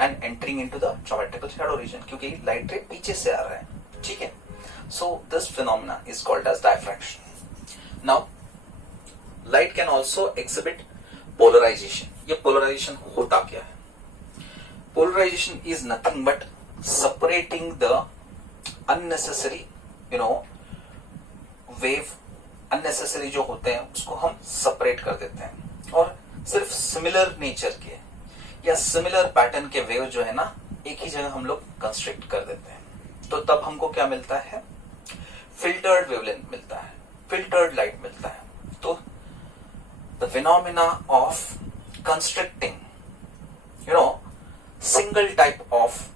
and entering into the geometrical shadow region, क्योंकि लाइट रे पीछे से आ रहा है, ठीक है. So this phenomena is called as diffraction. Now light can also exhibit polarisation. ये पोलराइजेशन होता क्या है? Polarisation is nothing but separating the unnecessary, you know, wave. Unnecessary जो होते हैं उसको हम सेपरेट कर देते हैं, और सिर्फ सिमिलर नेचर के या सिमिलर पैटर्न के वेव जो है ना, एक ही जगह हम लोग कंस्ट्रक्ट कर देते हैं. तो तब हमको क्या मिलता है? फिल्टर्ड वेवलेंथ मिलता है, फिल्टर्ड लाइट मिलता है. तो the phenomena of constructing, you know, single type of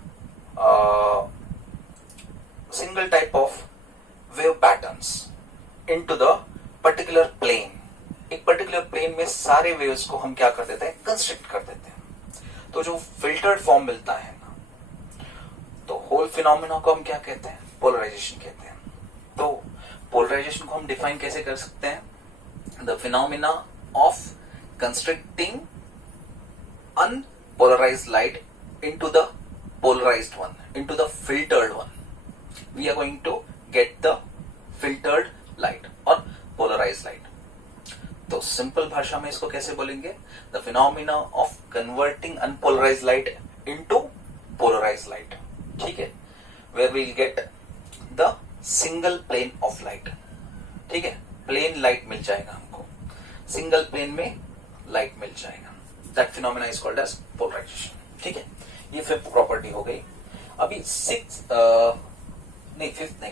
wave patterns into the particular plane. एक पर्टिकुलर प्लेन में सारे वेव्स को हम क्या कर देते हैं? कंस्ट्रक्ट कर देते हैं. तो जो फिल्टर्ड फॉर्म मिलता है ना, तो होल फिनोमेना को हम क्या कहते हैं? पोलराइजेशन कहते हैं. तो पोलराइजेशन को हम डिफाइन कैसे कर सकते हैं? The phenomena of constructing unpolarized light into the polarized one, into the filtered one. We are going to get the filtered light or polarized light. तो सिंपल भाषा में इसको कैसे बोलेंगे? The phenomena of converting unpolarized light into polarized light. ठीक है, where we'll get the single plane of light. ठीक है, प्लेन लाइट मिल जाएगा हमको, सिंगल प्लेन में लाइट मिल जाएगा. That phenomena is called as polarisation. ठीक है, ये फिफ्थ प्रॉपर्टी हो गई. अभी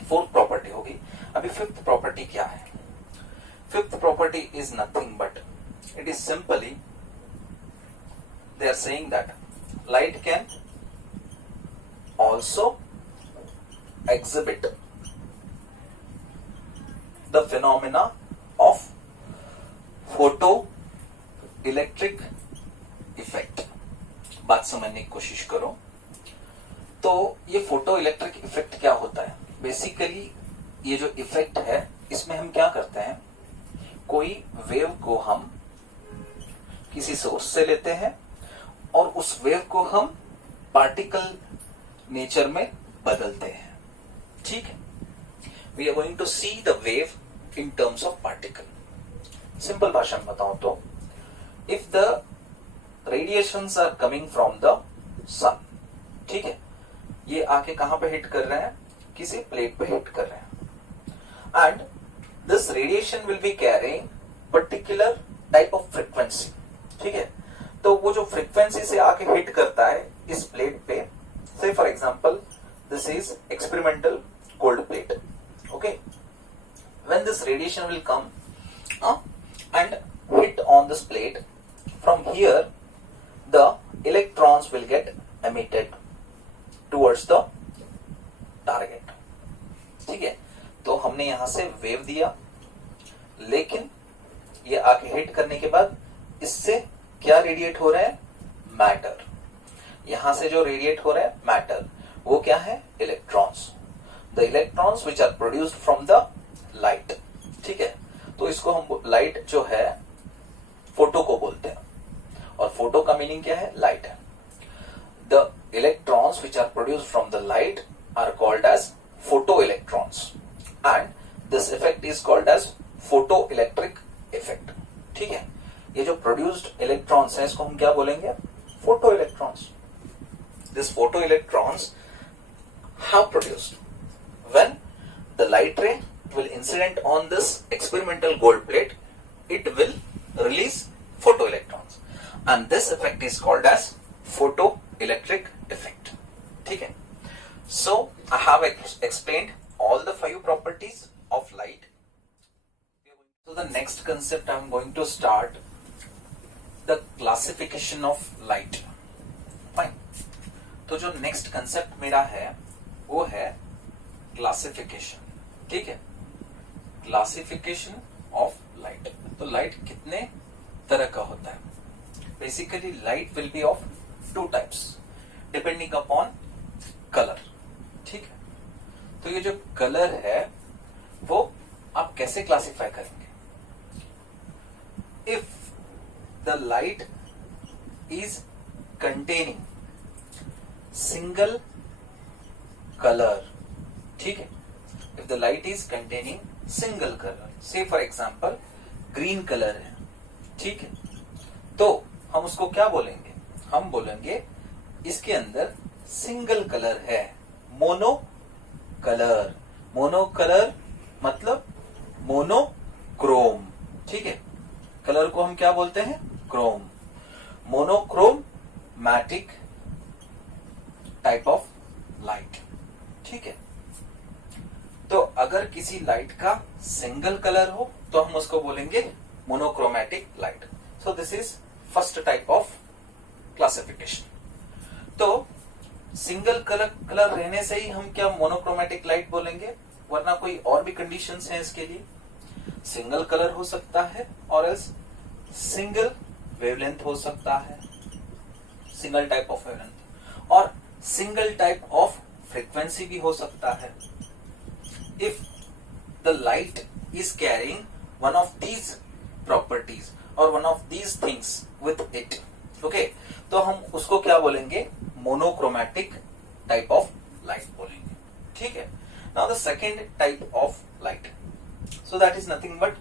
फोर्थ प्रॉपर्टी हो गई. अभी फिफ्थ प्रॉपर्टी क्या है? Fifth property is nothing but it is simply they are saying that light can also exhibit the phenomena of photoelectric effect. बात समझने की कोशिश करो. तो ये फोटो इलेक्ट्रिक इफेक्ट क्या होता है? बेसिकली ये जो इफेक्ट है इसमें हम क्या करते हैं, कोई वेव को हम किसी सोर्स से लेते हैं और उस वेव को हम पार्टिकल नेचर में बदलते हैं. ठीक है, we are going to see the wave in terms of particle. Simple भाषा में बताऊं तो, if the radiations are coming from the sun, ठीक है, ये आके कहां पे हिट कर रहे हैं? किसी प्लेट पे हिट कर रहे हैं. And this radiation will be carrying particular type of frequency, ठीक है। तो वो जो फ्रीक्वेंसी से आके हिट करता है इस प्लेट पे, से for example this is experimental cold plate, okay. When this radiation will come and hit on this plate, from here the electrons will get emitted towards the target, ठीक है। तो हमने यहां से वेव दिया, लेकिन ये आके हिट करने के बाद इससे क्या रेडिएट हो रहा है, मैटर। यहां से जो रेडिएट हो रहा है मैटर, वो क्या है, electrons. The electrons which are produced from the light, ठीक है। तो इसको हम लाइट जो है फोटो को बोलते हैं, और फोटो का मीनिंग क्या है, लाइट है। The electrons which are produced from the light are called as photo electrons, and this effect is called as photo electric effect, ठीक है। ये जो प्रोड्यूस्ड इलेक्ट्रॉन्स है इसको हम क्या बोलेंगे, photo electrons. This photo electrons how produced when the light रे will incident on this experimental gold plate, it will release photoelectrons, and this effect is called as photoelectric effect, ठीक है। So I have explained all the 5 properties of light. So the next concept I am going to start the classification of light. Fine. तो जो next concept मेरा है वो है classification, ठीक है। Classification of light. तो लाइट कितने तरह का होता है, basically light will B of 2 types depending upon colour, ठीक है। तो ये जो कलर है वो आप कैसे क्लासिफाई करेंगे, if the light is containing single colour, ठीक है। if the light is containing single color, say for example green color है, ठीक है। तो हम उसको क्या बोलेंगे, हम बोलेंगे इसके अंदर सिंगल कलर है, मोनो कलर। मोनो कलर मतलब मोनोक्रोम, ठीक है। कलर को हम क्या बोलते हैं, Chrome. Monochromatic type of light, ठीक है। तो अगर किसी लाइट का सिंगल कलर हो तो हम उसको बोलेंगे monochromatic light. So this is first type of classification. तो सिंगल कलर रहने से ही हम क्या मोनोक्रोमैटिक लाइट बोलेंगे, वरना कोई और भी कंडीशंस हैं इसके लिए। सिंगल कलर हो सकता है और एल्स सिंगल वेवलेंथ हो सकता है, सिंगल टाइप ऑफ वेवलेंथ, और सिंगल टाइप ऑफ फ्रीक्वेंसी भी हो सकता है। If the light is carrying one of these properties or one of these things with it, okay, तो हम उसको क्या बोलेंगे, मोनोक्रोमैटिक टाइप ऑफ लाइट बोलेंगे, ठीक है। Now the second type of light, so that is nothing but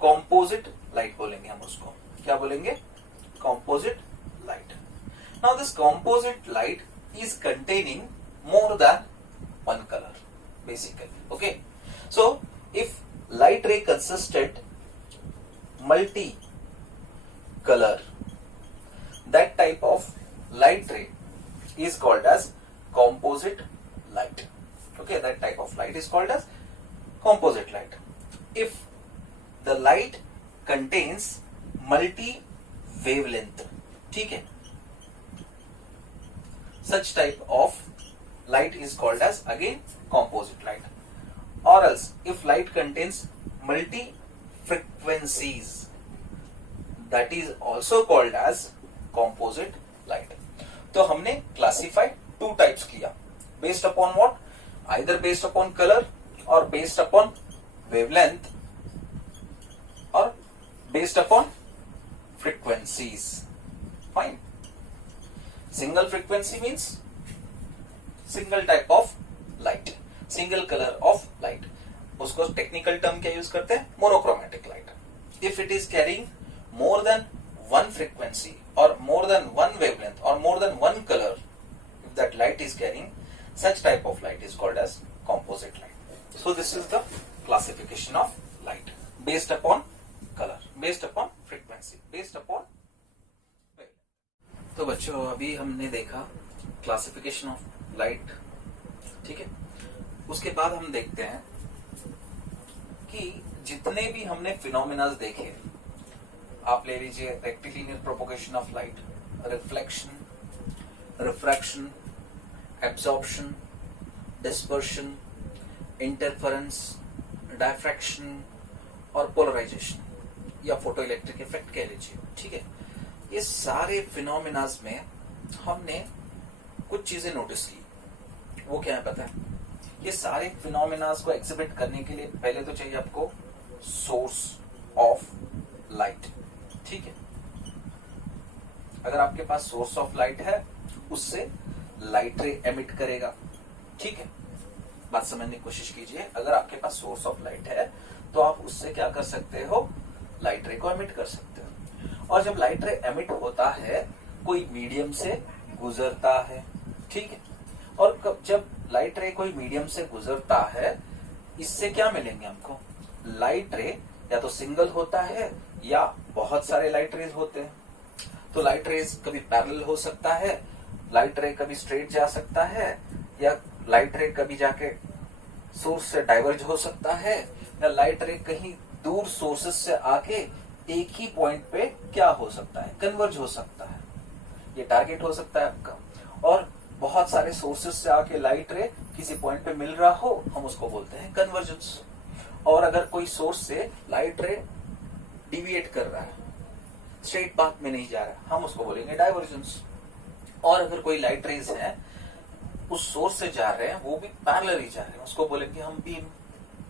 composite light बोलेंगे हम उसको, क्या बोलेंगे, composite light. Now this composite light is containing more than 1 color basically, okay। So if light ray consisted multi color, that type of light ray is called as composite light, okay। That type of light is called as composite light. If the light contains multi wavelength, ठीक है, such type of light is called as again composite light. Or else if light contains multi frequencies, that is also called as composite light. तो हमने classify 2 types किया, based upon what, either based upon color or based upon wavelength or based upon frequencies. Fine. Single frequency means single type of light, single colour of light, उसको technical term क्या use करते हैं, monochromatic light. If it is carrying more than 1 frequency और more than 1 wavelength और more than 1 colour, if that light is carrying such type of light is called as composite light. So this is the classification of light based upon color, based upon frequency, based upon wavelength। तो बच्चों अभी हमने देखा classification of light, ठीक है। उसके बाद हम देखते हैं कि जितने भी हमने फिनोमिनाज देखे, आप ले लीजिए rectilinear propagation of light, reflection, refraction, absorption, dispersion, interference, diffraction और पोलराइजेशन या फोटो इलेक्ट्रिक इफेक्ट कह लीजिए, ठीक है। ये सारे फिनोमिनाज में हमने कुछ चीजें नोटिस की। वो क्या है पता है? ये सारे फिनोमिनाज को एग्जिबिट करने के लिए पहले तो चाहिए आपको सोर्स ऑफ लाइट, ठीक है। अगर आपके पास सोर्स ऑफ लाइट है, उससे लाइट रे एमिट करेगा, ठीक है। बात समझने की कोशिश कीजिए। अगर आपके पास सोर्स ऑफ लाइट है तो आप उससे क्या कर सकते हो? लाइट रे को एमिट कर सकते हो। और जब लाइट रे एमिट होता है, कोई मीडियम से गुजरता है, ठीक है। और जब लाइट रे कोई मीडियम से गुजरता है, इससे क्या मिलेंगे हमको? लाइट रे या तो सिंगल होता है या बहुत सारे लाइट रेज होते हैं। तो लाइट रेज कभी पैरेलल हो सकता है, लाइट रे कभी स्ट्रेट जा सकता है, या लाइट रे कभी जाके सोर्स से डाइवर्ज हो सकता है, या लाइट रे कहीं दूर सोर्सेस से आके एक ही पॉइंट पे क्या हो सकता है? कन्वर्ज हो सकता है। ये टारगेट हो सकता है आपका। और बहुत सारे सोर्सेस से आके लाइट रे किसी पॉइंट पे मिल रहा हो, हम उसको बोलते हैं कन्वर्जेंस। और अगर कोई सोर्स से लाइट रे डिविएट कर रहा है, स्ट्रेट पाथ में नहीं जा रहा, हम उसको बोलेंगे डाइवर्जेंस। और अगर कोई लाइट रेज है उस सोर्स से जा रहे हैं, वो भी पैरेलल ही जा रहे हैं, उसको बोलेंगे हम बीम,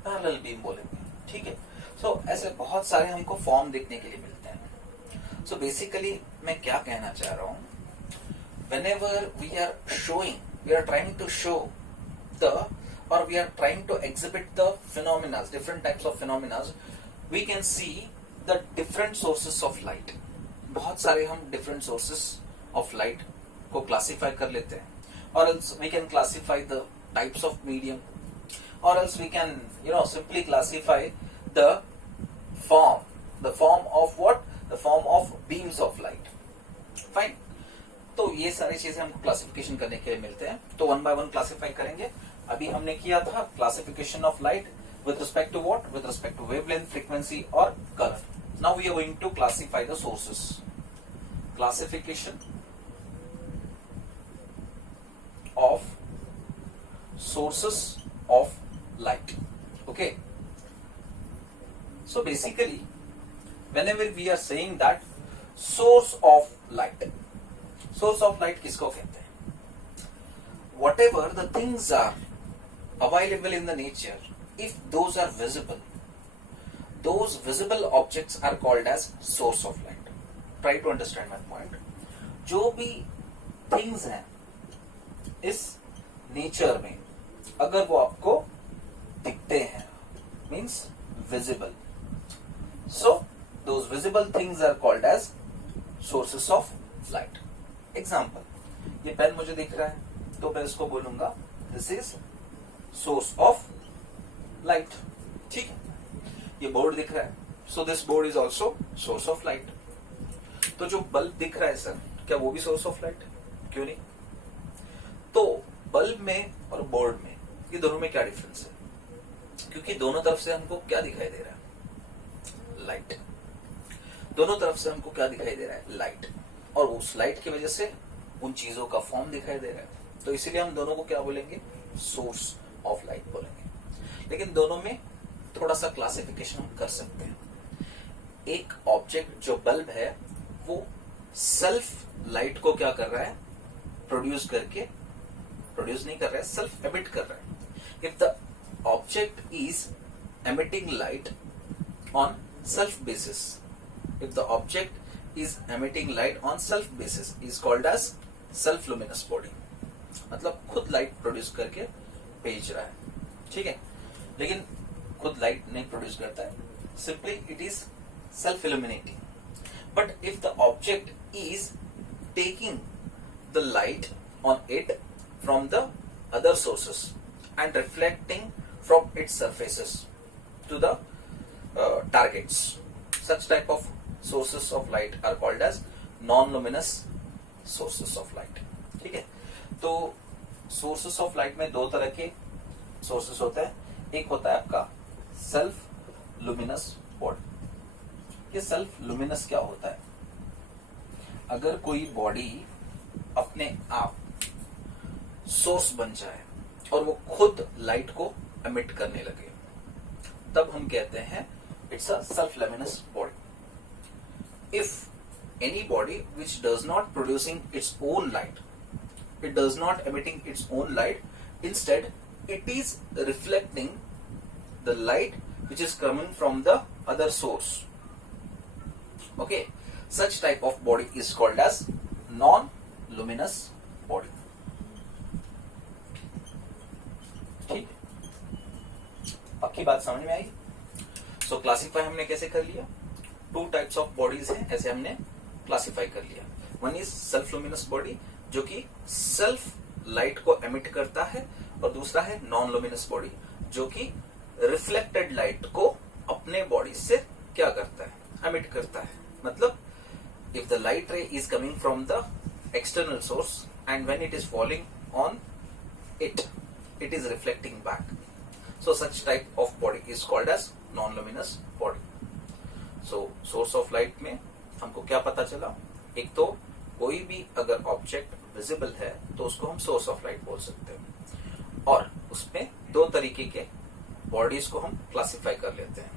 पैरेलल बीम बोलेंगे, ठीक है। सो ऐसे बहुत सारे हमको फॉर्म देखने के लिए मिलते हैं। सो बेसिकली मैं क्या कहना चाह रहा हूं, whenever we are showing, we are trying to show the, or we are trying to exhibit the phenomena, different types of phenomena, we can see the different sources of light। बहुत सारे हम different sources of light को classify कर लेते हैं, or else we can classify the types of medium, or else we can simply classify the form of what? The form of beams of light, fine। तो ये सारी चीजें हमको classification करने के लिए मिलते हैं। तो वन बाय वन क्लासिफाई करेंगे। अभी हमने किया था classification of light with respect to what? With respect to wavelength, frequency और colour. Now we are going to classify the sources. Classification of sources of light, okay. So basically whenever we are saying that source of light, source of light किसको कहते हैं? Whatever the things are available in the nature, if those are visible, those visible objects are called as source of light। Try to understand my point। जो भी things हैं इस nature में, अगर वो आपको दिखते हैं, means visible, so those visible things are called as sources of light। Example, ये पेन मुझे दिख रहा है तो मैं इसको बोलूंगा this is source of light, ठीक है। ये बोर्ड दिख रहा है, so this board is also source of light. तो जो बल्ब दिख रहा है सर, क्या वो भी सोर्स ऑफ लाइट? क्यों नहीं? तो बल्ब में और बोर्ड में, ये दोनों में क्या डिफरेंस है? क्योंकि दोनों तरफ से हमको क्या दिखाई दे रहा है? लाइट। दोनों तरफ से हमको क्या दिखाई दे रहा है? लाइट। और उस लाइट की वजह से उन चीजों का फॉर्म दिखाई दे रहा है, तो इसीलिए हम दोनों को क्या बोलेंगे? सोर्स ऑफ लाइट बोलेंगे। लेकिन दोनों में थोड़ा सा क्लासिफिकेशन हम कर सकते हैं। एक ऑब्जेक्ट जो बल्ब है, वो सेल्फ लाइट को क्या कर रहा है? प्रोड्यूस नहीं कर रहा है, सेल्फ एमिट कर रहा है। If the object is emitting light on self basis, if the object is emitting light on self basis is called as self luminous body। मतलब खुद लाइट प्रोड्यूस करके भेज रहा है, ठीक है। लेकिन खुद लाइट नहीं प्रोड्यूस करता है, simply it is self illuminating. But if the object is taking the light on it from the other sources and reflecting from its surfaces to the targets. Such type of sources of light are called as non-luminous sources of light. ठीक है, तो sources of light में दो तरह के sources होते हैं. एक होता है आपका self luminous body. ये self luminous क्या होता है? अगर कोई बॉडी अपने आप सोर्स बन जाए और वो खुद लाइट को एमिट करने लगे, तब हम कहते हैं it's a self luminous body. If any body which does not producing its own light, it does not emitting its own light, instead it is reflecting the light which is coming from the other source. Okay, such type of body is called as non-luminous body. ठीक, पक्की बात समझ में आई? सो classify हमने कैसे कर लिया? Two types of bodies हैं, ऐसे हमने क्लासिफाई कर लिया. One is self luminous body जो कि सेल्फ लाइट को एमिट करता है, और दूसरा है नॉन लुमिनस बॉडी जो कि रिफ्लेक्टेड लाइट को अपने बॉडी से क्या करता है? एमिट करता है. मतलब इफ द लाइट रे is coming from the external source and when it is falling on it, it is reflecting back. So such type of body is called as non-luminous body. So source of light में हमको क्या पता चला? एक तो कोई भी अगर ऑब्जेक्ट विजिबल है तो उसको हम सोर्स ऑफ लाइट बोल सकते हैं, और उसमें दो तरीके के बॉडीज को हम क्लासिफाई कर लेते हैं.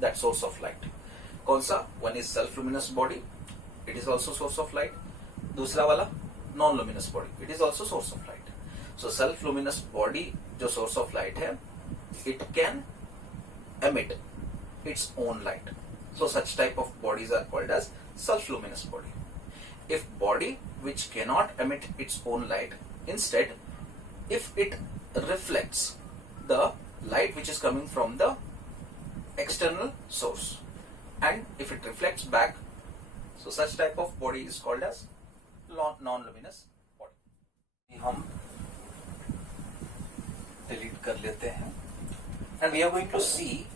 दैट सोर्स ऑफ लाइट कौन सा? One is self luminous body, it is also source of light. दूसरा वाला non luminous body, it is also source of light. So self luminous body जो सोर्स ऑफ लाइट है, it can emit its own light. So such type of bodies are called as self-luminous body. If body which cannot emit its own light, instead, if it reflects the light which is coming from the external source, and if it reflects back, so such type of body is called as non-luminous body. हम delete कर लेते हैं. And we are going to see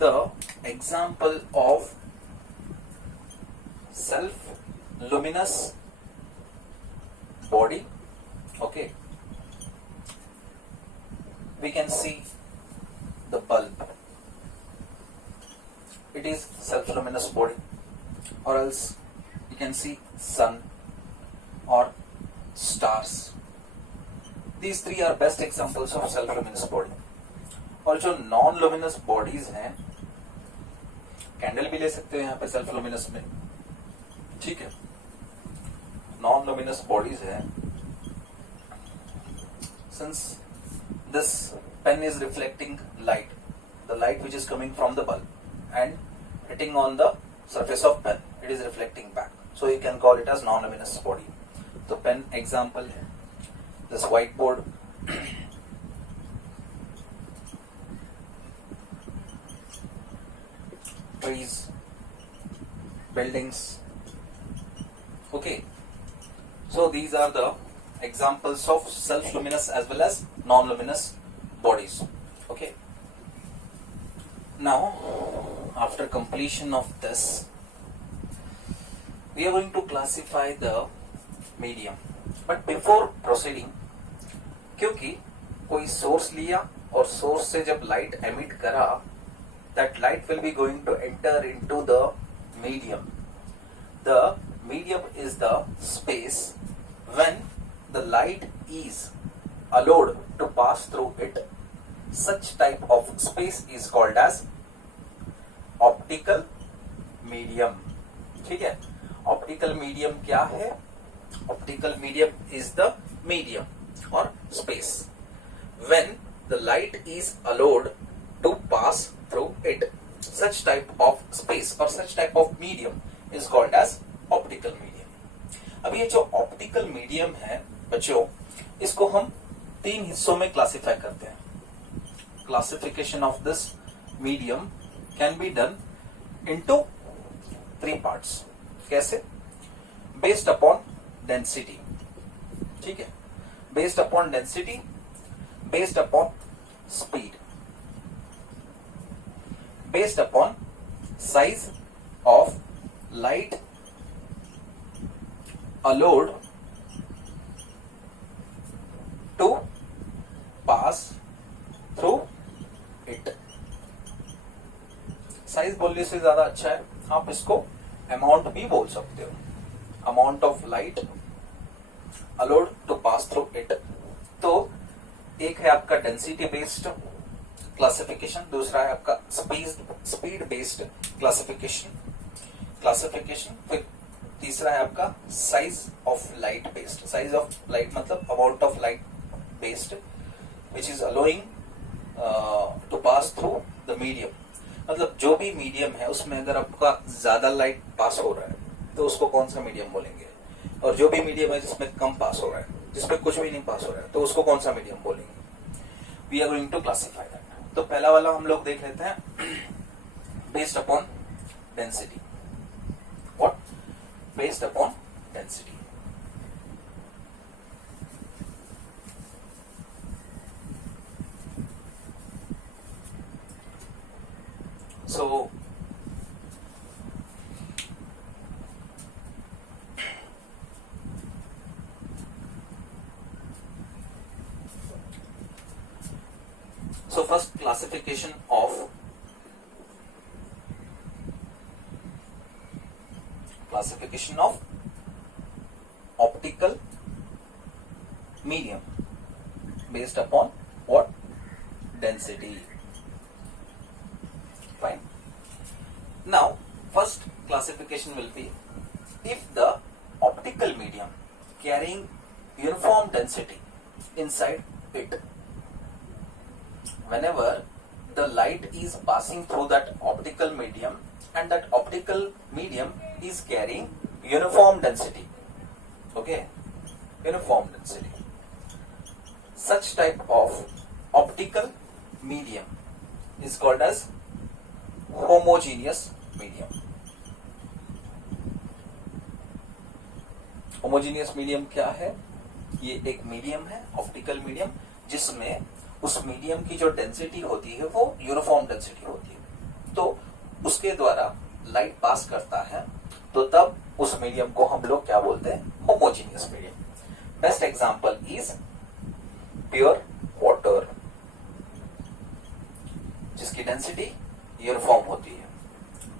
the example of self-luminous body. Okay, we can see the bulb. It is self-luminous body, or else you can see sun or stars. These three are best examples of self-luminous body. और जो non luminous bodies हैं, candle भी ले सकते हो यहाँ पे self luminous में. ठीक है, नॉन लुमिनस बॉडीज है. Since this pen is reflecting light, the light which is coming from the bulb and hitting on the surface of pen, it is reflecting back, so you can call it as non luminous body. तो pen example है. This white board, trees, buildings. Okay, so these are the examples of self-luminous as well as non-luminous bodies. Okay, now after completion of this, we are going to classify the medium. But before proceeding, क्योंकि कोई source लिया और source से जब light emit करा, that light will be going to enter into the medium. The medium is the space when the light is allowed to pass through it. Such type of space is called as optical medium. ठीक है, optical medium क्या है? Optical medium is the medium or space when the light is allowed to pass through it. Such type of space or such type of medium is called as optical medium. अब ये जो optical medium है बच्चों, इसको हम तीन हिस्सों में क्लासिफाई करते हैं. Classification of this medium can be done into three parts. कैसे? Based upon density. ठीक है, based upon density, based upon speed. based upon size of light allowed to pass through it. Size बोलने से ज्यादा अच्छा है, आप इसको अमाउंट भी बोल सकते हो, amount of light allowed to pass through it. तो एक है आपका डेंसिटी बेस्ड क्लासिफिकेशन, दूसरा है आपका स्पीड बेस्ड क्लासिफिकेशन, फिर तीसरा है आपका size of light based. Size of light मतलब amount of light based which is allowing to pass through the medium. मतलब जो भी मीडियम है उसमें अगर आपका ज्यादा लाइट पास हो रहा है तो उसको कौन सा मीडियम बोलेंगे, और जो भी मीडियम है जिसमें कम पास हो रहा है, जिसमें कुछ भी नहीं पास हो रहा है, तो उसको कौन सा मीडियम बोलेंगे। We are going to classify that. तो पहला वाला हम लोग देख लेते हैं, based upon density. What? Based upon density. So first classification of optical medium based upon what? Density. Fine. Now, first classification will be if the optical medium carrying uniform density inside it, whenever the light is passing through that optical medium and that optical medium is carrying uniform density, okay, uniform density, such type of optical medium is called as homogeneous medium. Homogeneous medium क्या है? ये एक medium है, optical medium, जिसमें उस medium की जो density होती है वो यूनिफॉर्म डेंसिटी होती है। तो उसके द्वारा लाइट पास करता है, तो तब उस मीडियम को हम लोग क्या बोलते हैं? Homogeneous medium. Best example is pure water, जिसकी डेंसिटी यूनिफॉर्म होती है,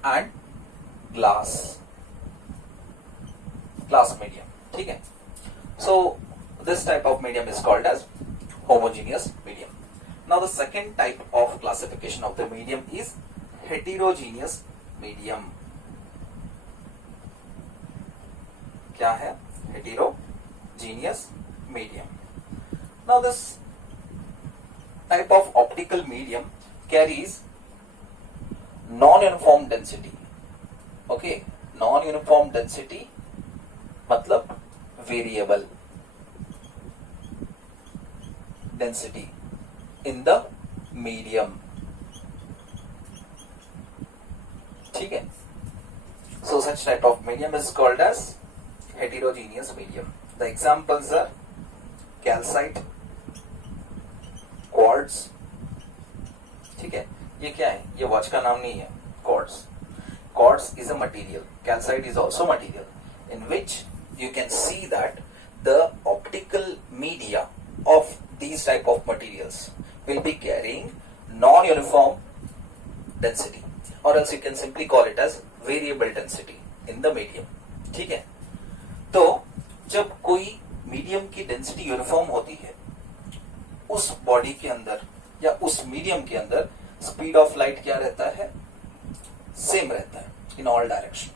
एंड ग्लास मीडियम। ठीक है, so this type of medium is called as homogeneous medium. Now the second type of classification of the medium is heterogeneous medium. क्या है? Heterogeneous medium. Now this type of optical medium carries non-uniform density. Okay, non-uniform density मतलब variable density in the medium. ठीक है, so such type of medium is called as heterogeneous medium. The examples are calcite, quartz. ठीक है, ये क्या है? ये watch का नाम नहीं है, quartz. Quartz is a material. Calcite is also material in which you can see that the optical media of these type of materials will be carrying non-uniform density, or else you can simply call it as variable density in the medium. ठीक है, तो जब कोई medium की density uniform होती है, उस body के अंदर या उस मीडियम के अंदर स्पीड ऑफ लाइट क्या रहता है? सेम रहता है इन ऑल डायरेक्शन।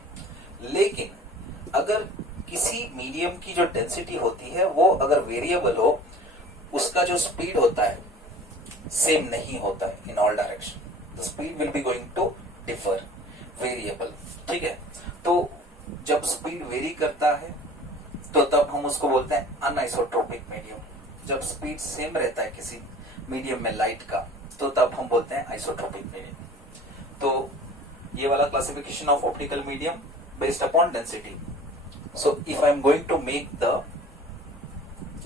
लेकिन अगर किसी मीडियम की जो डेंसिटी होती है वो अगर वेरिएबल हो, उसका जो स्पीड होता है सेम नहीं होता है in all direction, the speed will be going to differ, variable. ठीक है, तो जब स्पीड वेरी करता है तो तब हम उसको बोलते हैं अनआइसोट्रोपिक मीडियम। जब स्पीड सेम रहता है किसी मीडियम में लाइट का, तो तब हम बोलते हैं आइसोट्रोपिक मीडियम। तो ये वाला classification of optical medium based upon density. So if I am going to make the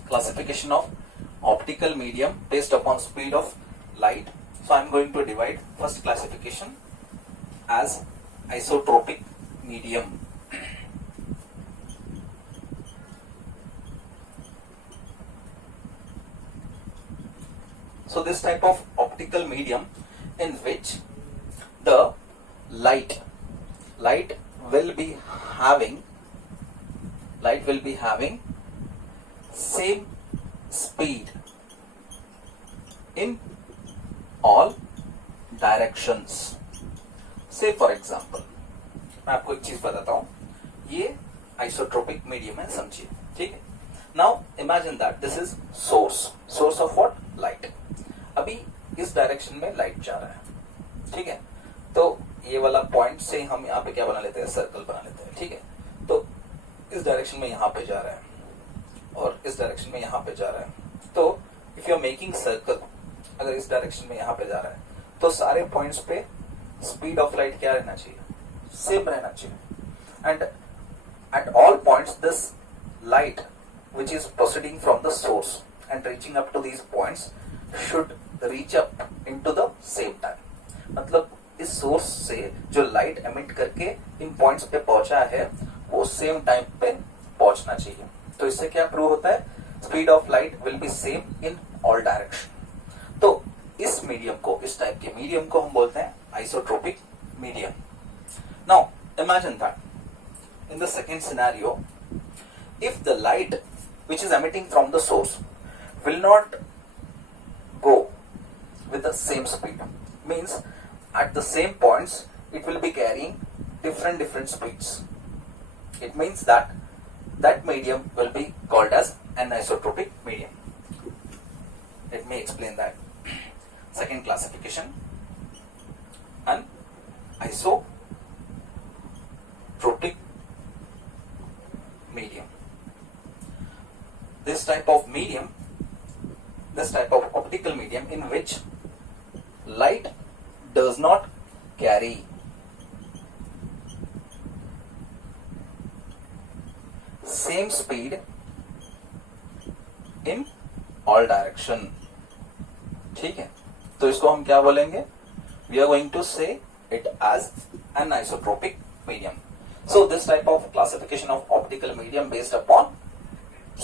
classification of optical medium based upon speed of light, so I am going to divide first classification as isotropic medium. So this type of optical medium in which the light will be having same speed in all directions. Say for example, मैं आपको एक चीज बताता हूं, ये isotropic medium है, समझिए, ठीक है. Now imagine that this is source of what, light. अभी इस डायरेक्शन में लाइट जा रहा है, ठीक है. तो ये वाला पॉइंट से हम यहाँ पे क्या बना लेते हैं, सर्कल बना लेते हैं, ठीक है. तो इस डायरेक्शन में यहाँ पे जा रहा है और इस डायरेक्शन में यहाँ पे जा रहा है. तो if you are making circle, अगर इस डायरेक्शन में यहाँ पे जा रहा है तो सारे पॉइंट्स पे स्पीड ऑफ लाइट क्या रहना चाहिए, सेम रहना चाहिए. And at all points this light which is proceeding from the source and reaching up to these points should reach up into the same time. मतलब इस सोर्स से जो लाइट एमिट करके इन पॉइंट्स पे पहुंचा है वो सेम टाइम पे पहुंचना चाहिए. तो इससे क्या प्रूव होता है, speed of light will B same in all direction. तो इस मीडियम को, इस टाइप के मीडियम को हम बोलते हैं isotropic medium. Now imagine that in the second scenario, if the light which is emitting from the source will not go with the same speed, means at the same points it will be carrying different speeds. It means that that medium will be called as anisotropic medium. Let me explain that. Second classification, anisotropic medium. This type of optical medium in which light does not carry same speed in all direction. ठीक है, तो इसको हम क्या बोलेंगे, we are going to say it as an isotropic medium. So this type of classification of optical medium based upon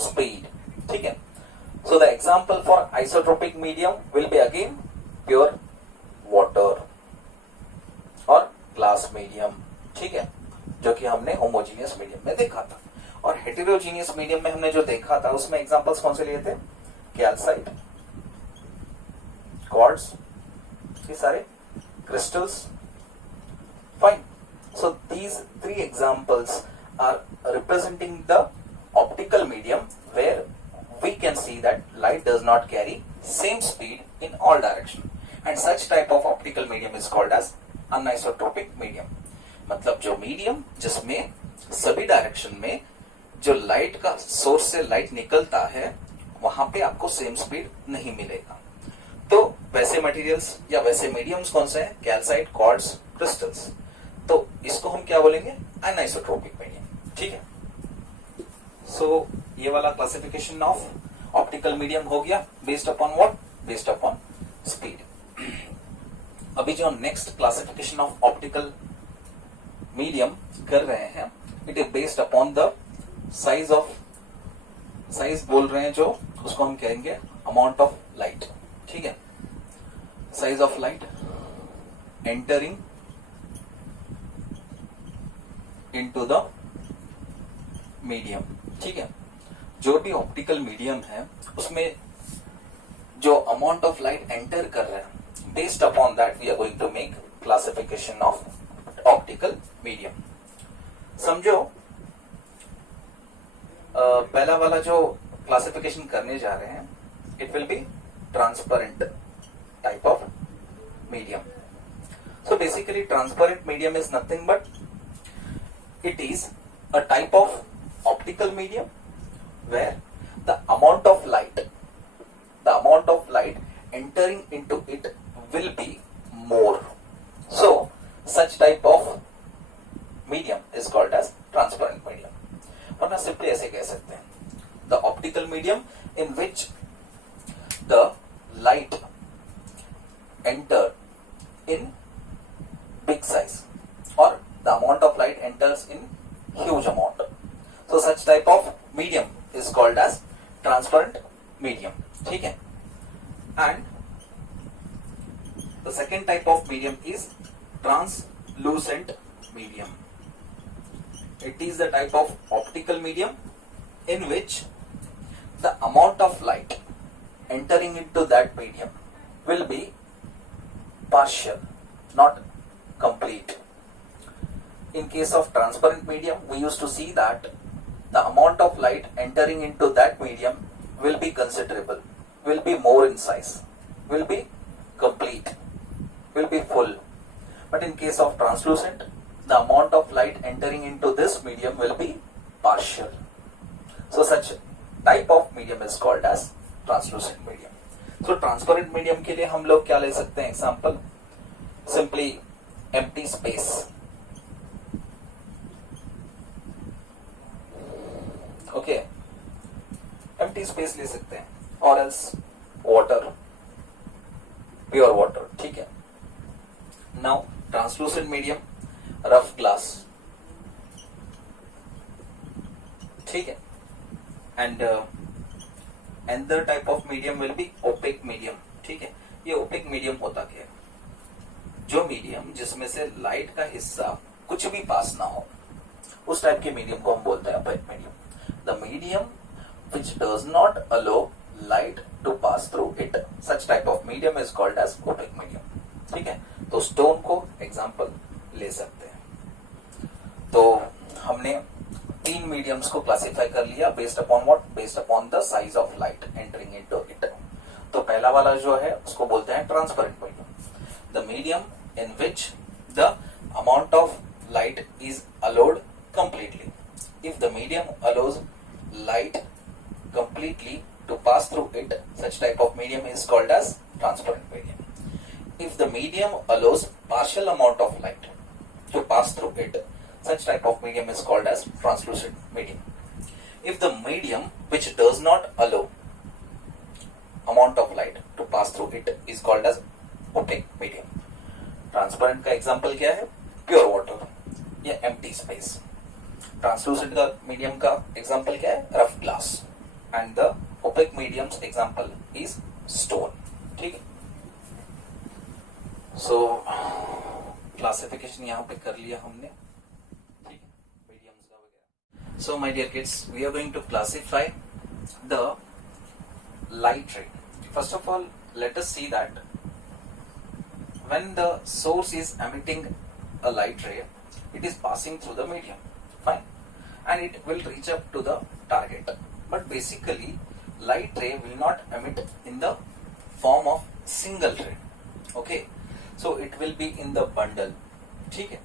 speed. ठीक है. So the example for isotropic medium will be again pure water और glass medium. ठीक है, जो कि हमने homogeneous medium में देखा था. और heterogeneous medium में हमने जो देखा था उसमें examples कौन से लिए थे, calcite, quartz, ये सारे crystals. Fine. So these three examples are representing the optical medium where we can see that light does not carry same speed in all direction, and such type of optical medium is called as anisotropic medium. मतलब जो medium जिसमें सभी direction में जो light का source से light निकलता है वहां पे आपको सेम स्पीड नहीं मिलेगा. तो वैसे मटेरियल्स या वैसे मीडियम्स कौन से हैं, कैल्साइट, क्वार्ट्ज, क्रिस्टल्स. तो इसको हम क्या बोलेंगे, anisotropic medium. ठीक है. सो ये वाला क्लासिफिकेशन ऑफ ऑप्टिकल मीडियम हो गया, based upon what, based upon speed. अभी जो next classification of optical medium कर रहे हैं, it is based upon the size बोल रहे हैं, जो उसको हम कहेंगे अमाउंट ऑफ लाइट. ठीक है, size of light entering into the medium. ठीक है, जो भी ऑप्टिकल मीडियम है उसमें जो अमाउंट ऑफ लाइट एंटर कर रहा है, based upon that we are going to make classification of optical medium. समझो, पहला वाला जो क्लासिफिकेशन करने जा रहे हैं, it will be transparent type of medium. So basically transparent medium is nothing but it is a type of optical medium where the amount of light entering into it will be more. So such type of medium is called as transparent medium. वरना simply ऐसे कह सकते हैं, the optical medium in which the light enter in big size. The second type of medium is translucent medium. It is the type of optical medium in which the amount of light entering into that medium will be partial, not complete. In case of transparent medium, we used to see that the amount of light entering into that medium will be considerable, will be more in size, will be complete, will be full. But in case of translucent, the amount of light entering into this medium will be partial. So such type of medium is called as translucent medium. So transparent medium के लिए हम लोग क्या ले सकते हैं? Example, simply empty space. Okay, empty space ले सकते हैं, or else water, pure water. ठीक है. Now translucent medium, rough glass. ठीक है. And another type of medium will be opaque medium. ठीक है. ये opaque medium होता क्या है? जो मीडियम जिसमें से लाइट का हिस्सा कुछ भी पास ना हो, उस टाइप के मीडियम को हम बोलते हैं opaque medium. The medium which does not allow light to pass through it, such type of medium is called as opaque medium. ठीक है. तो स्टोन को एग्जाम्पल ले सकते हैं. तो हमने तीन मीडियम्स को क्लासिफाई कर लिया based upon what? Based upon the size of light entering into it. तो पहला वाला जो है उसको बोलते हैं transparent medium. The medium in which the amount of light is allowed completely. If the medium allows light completely to pass through it, such type of medium is called as transparent medium. If the medium allows partial amount of light to pass through it, such type of medium is called as translucent medium. If the medium which does not allow amount of light to pass through it is called as opaque medium. Transparent का example क्या है? Pure water या empty space. Translucent का medium का example क्या है? Rough glass. And the opaque medium's example is stone. ठीक है. So classification यहाँ पे कर लिया हमने. ठीक है. Mediums का वगैरह. So my dear kids, we are going to classify the light ray. First of all, let us see that when the source is emitting a light ray, it is passing through the medium, fine, and it will reach up to the target. But basically, light ray will not emit in the form of single ray. Okay, so it will be in the bundle. ठीक है.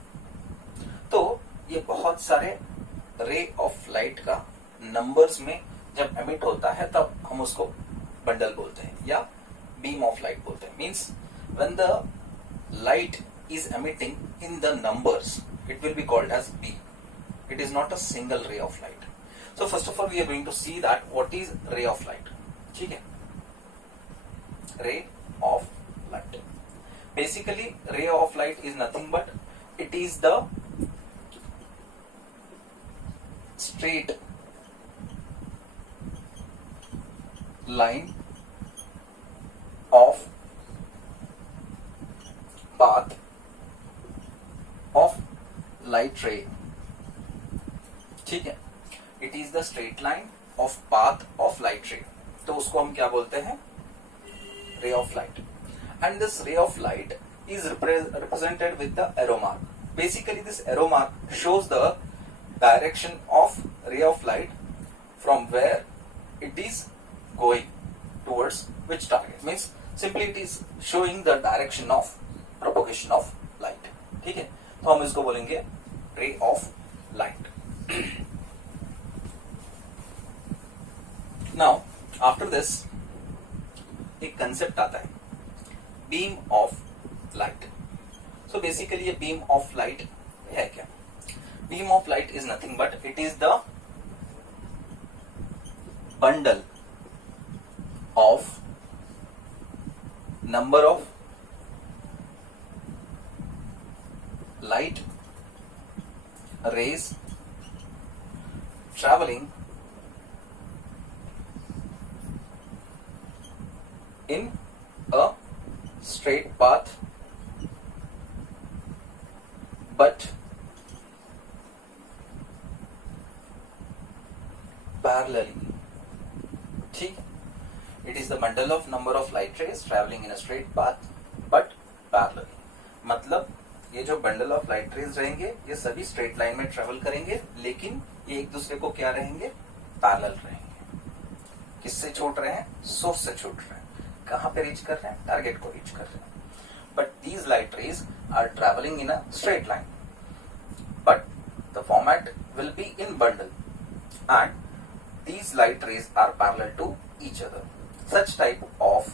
तो ये बहुत सारे ray of light का numbers में जब emit होता है तब हम उसको बंडल बोलते हैं या बीम ऑफ लाइट बोलते हैं. Means when the light is emitting in the numbers, it will be called as beam. It is not a single ray of light. So first of all, we are going to see that what is ray of light. ठीक है. Ray of light. Basically, ray of light is nothing but it is the straight line of path of light ray. ठीक है. It is the straight line of path of light ray. तो उसको हम क्या बोलते हैं? Ray of light. And this ray of light is represented with the arrow mark. Basically, this arrow mark shows the direction of ray of light from where it is going towards which target. Means simply it is showing the direction of propagation of light. ठीक है. तो हम इसको बोलेंगे ray of light. Now after this एक concept आता है beam of light. So basically ये बीम ऑफ लाइट है क्या? Beam of light is nothing but it is the bundle of number of light rays traveling in a straight path but parallelly. ठीक, it is the bundle of number of light rays traveling in a straight path but parallelly. मतलब ये जो bundle of light rays रहेंगे ये सभी straight line में travel करेंगे, लेकिन ये एक दूसरे को क्या रहेंगे, पैरेलल रहेंगे. किससे छूट रहे हैं, सोर्स से छूट रहे हैं. कहां पे रीच कर रहे हैं, टारगेट को रीच कर रहे हैं. But these light rays are travelling in a straight line, but the format will be in bundle and these light rays are parallel to each other. Such type of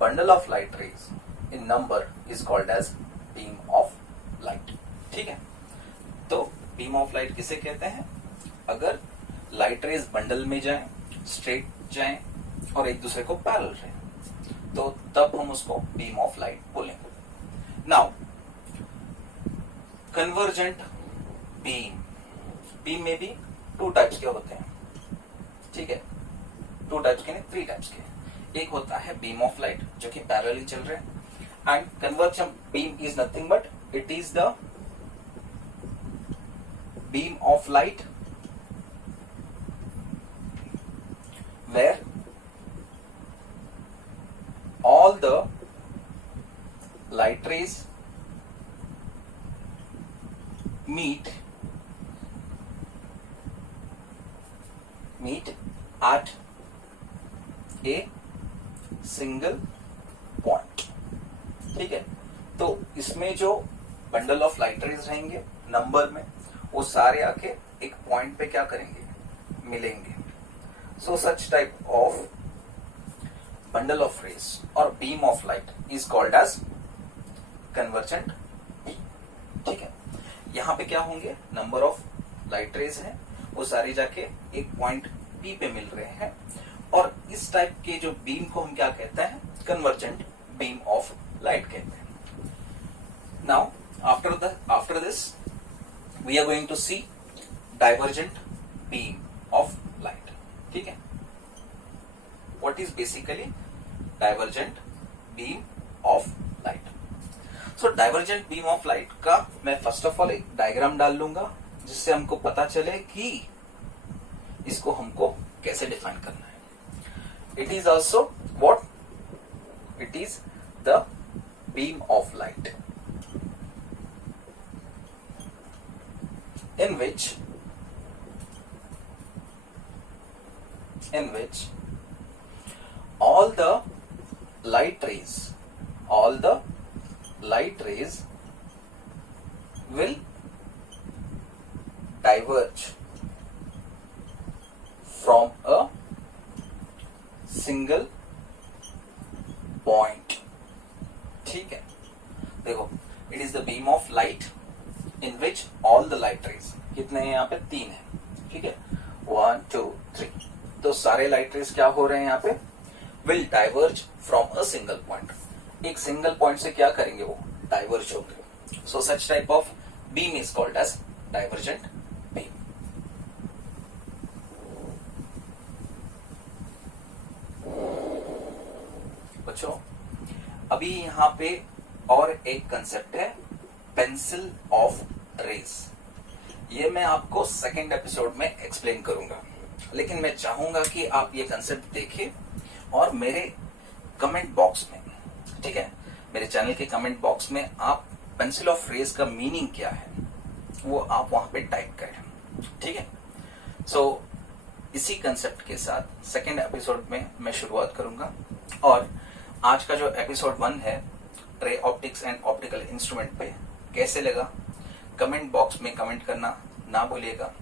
bundle of light rays in number is called as beam of light. ठीक है, तो beam of light किसे कहते हैं, अगर light rays bundle में जाएं, straight जाएं और एक दूसरे को पैरेलल रहें, तो तब हम उसको beam of light बोलेंगे. नाउ कन्वर्जेंट बीम में भी 2 टाइप्स के होते हैं. ठीक है, 2 टाइप्स के नहीं, 3 टाइप्स के. एक होता है बीम ऑफ लाइट जो कि पैरेलली चल रहे हैं, and convergent beam is nothing but it is the beam of light where all the light rays meet at a single point. ठीक है, तो इसमें जो बंडल ऑफ लाइट रेज रहेंगे नंबर में, वो सारे आके एक पॉइंट पे क्या करेंगे, मिलेंगे. So such type of bundle of rays और beam of light is called as convergent beam. ठीक है, यहां पे क्या होंगे, नंबर ऑफ लाइट रेज है, वो सारे जाके एक पॉइंट P पे मिल रहे हैं, और इस टाइप के जो बीम को हम क्या कहते हैं, कन्वर्जेंट बीम ऑफ लाइट कहते हैं. Now after this we are going to see divergent beam of light. ठीक है, what is basically divergent beam of light. So divergent beam of light का मैं फर्स्ट ऑफ ऑल एक diagram डाल लूंगा, जिससे हमको पता चले कि इसको हमको कैसे डिफाइन करना है. It is also what, it is the beam of light in which all the light rays will diverge from a single point. ठीक है, देखो, it is the beam of light in which all the light rays, कितने हैं यहाँ पे, 3 है. ठीक है, 1 2 3, तो सारे लाइट रेज क्या हो रहे हैं यहाँ पे, will diverge from a single point. एक सिंगल पॉइंट से क्या करेंगे, वो डाइवर्ज होंगे. So such type of beam is called as divergent beam. बच्चों, अभी यहाँ पे और एक कंसेप्ट है, पेंसिल ऑफ रेज. ये मैं आपको सेकेंड एपिसोड में एक्सप्लेन करूंगा, लेकिन मैं चाहूंगा कि आप ये कंसेप्ट देखें और मेरे कमेंट बॉक्स में, ठीक है, मेरे चैनल के कमेंट बॉक्स में आप पेंसिल ऑफ रेज का मीनिंग क्या है वो आप वहां पे टाइप करें. ठीक है, सो इसी कंसेप्ट के साथ सेकेंड एपिसोड में मैं शुरुआत करूंगा. और आज का जो एपिसोड 1 है, रे ऑप्टिक्स एंड ऑप्टिकल इंस्ट्रूमेंट पे, कैसे लगा कमेंट बॉक्स में कमेंट करना ना भूलिएगा,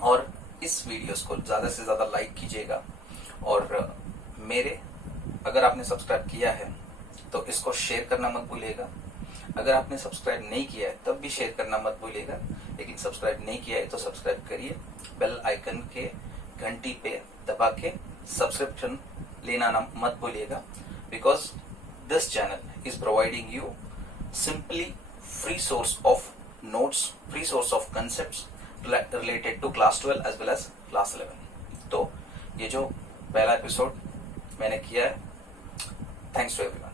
और इस वीडियोस को ज्यादा से ज्यादा लाइक कीजिएगा. और मेरे, अगर आपने सब्सक्राइब किया है तो इसको शेयर करना मत भूलिएगा. अगर आपने सब्सक्राइब नहीं किया है तब भी शेयर करना मत भूलिएगा, लेकिन सब्सक्राइब नहीं किया है तो सब्सक्राइब करिए. बेल आइकन के घंटी पे दबा के सब्सक्रिप्शन लेना ना मत भूलिएगा, because this channel is providing you simply free source of notes, free source of concepts related to class 12 as well as class 11. तो ये जो पहला एपिसोड मैंने किया है, थैंक्स टू एवरीवन.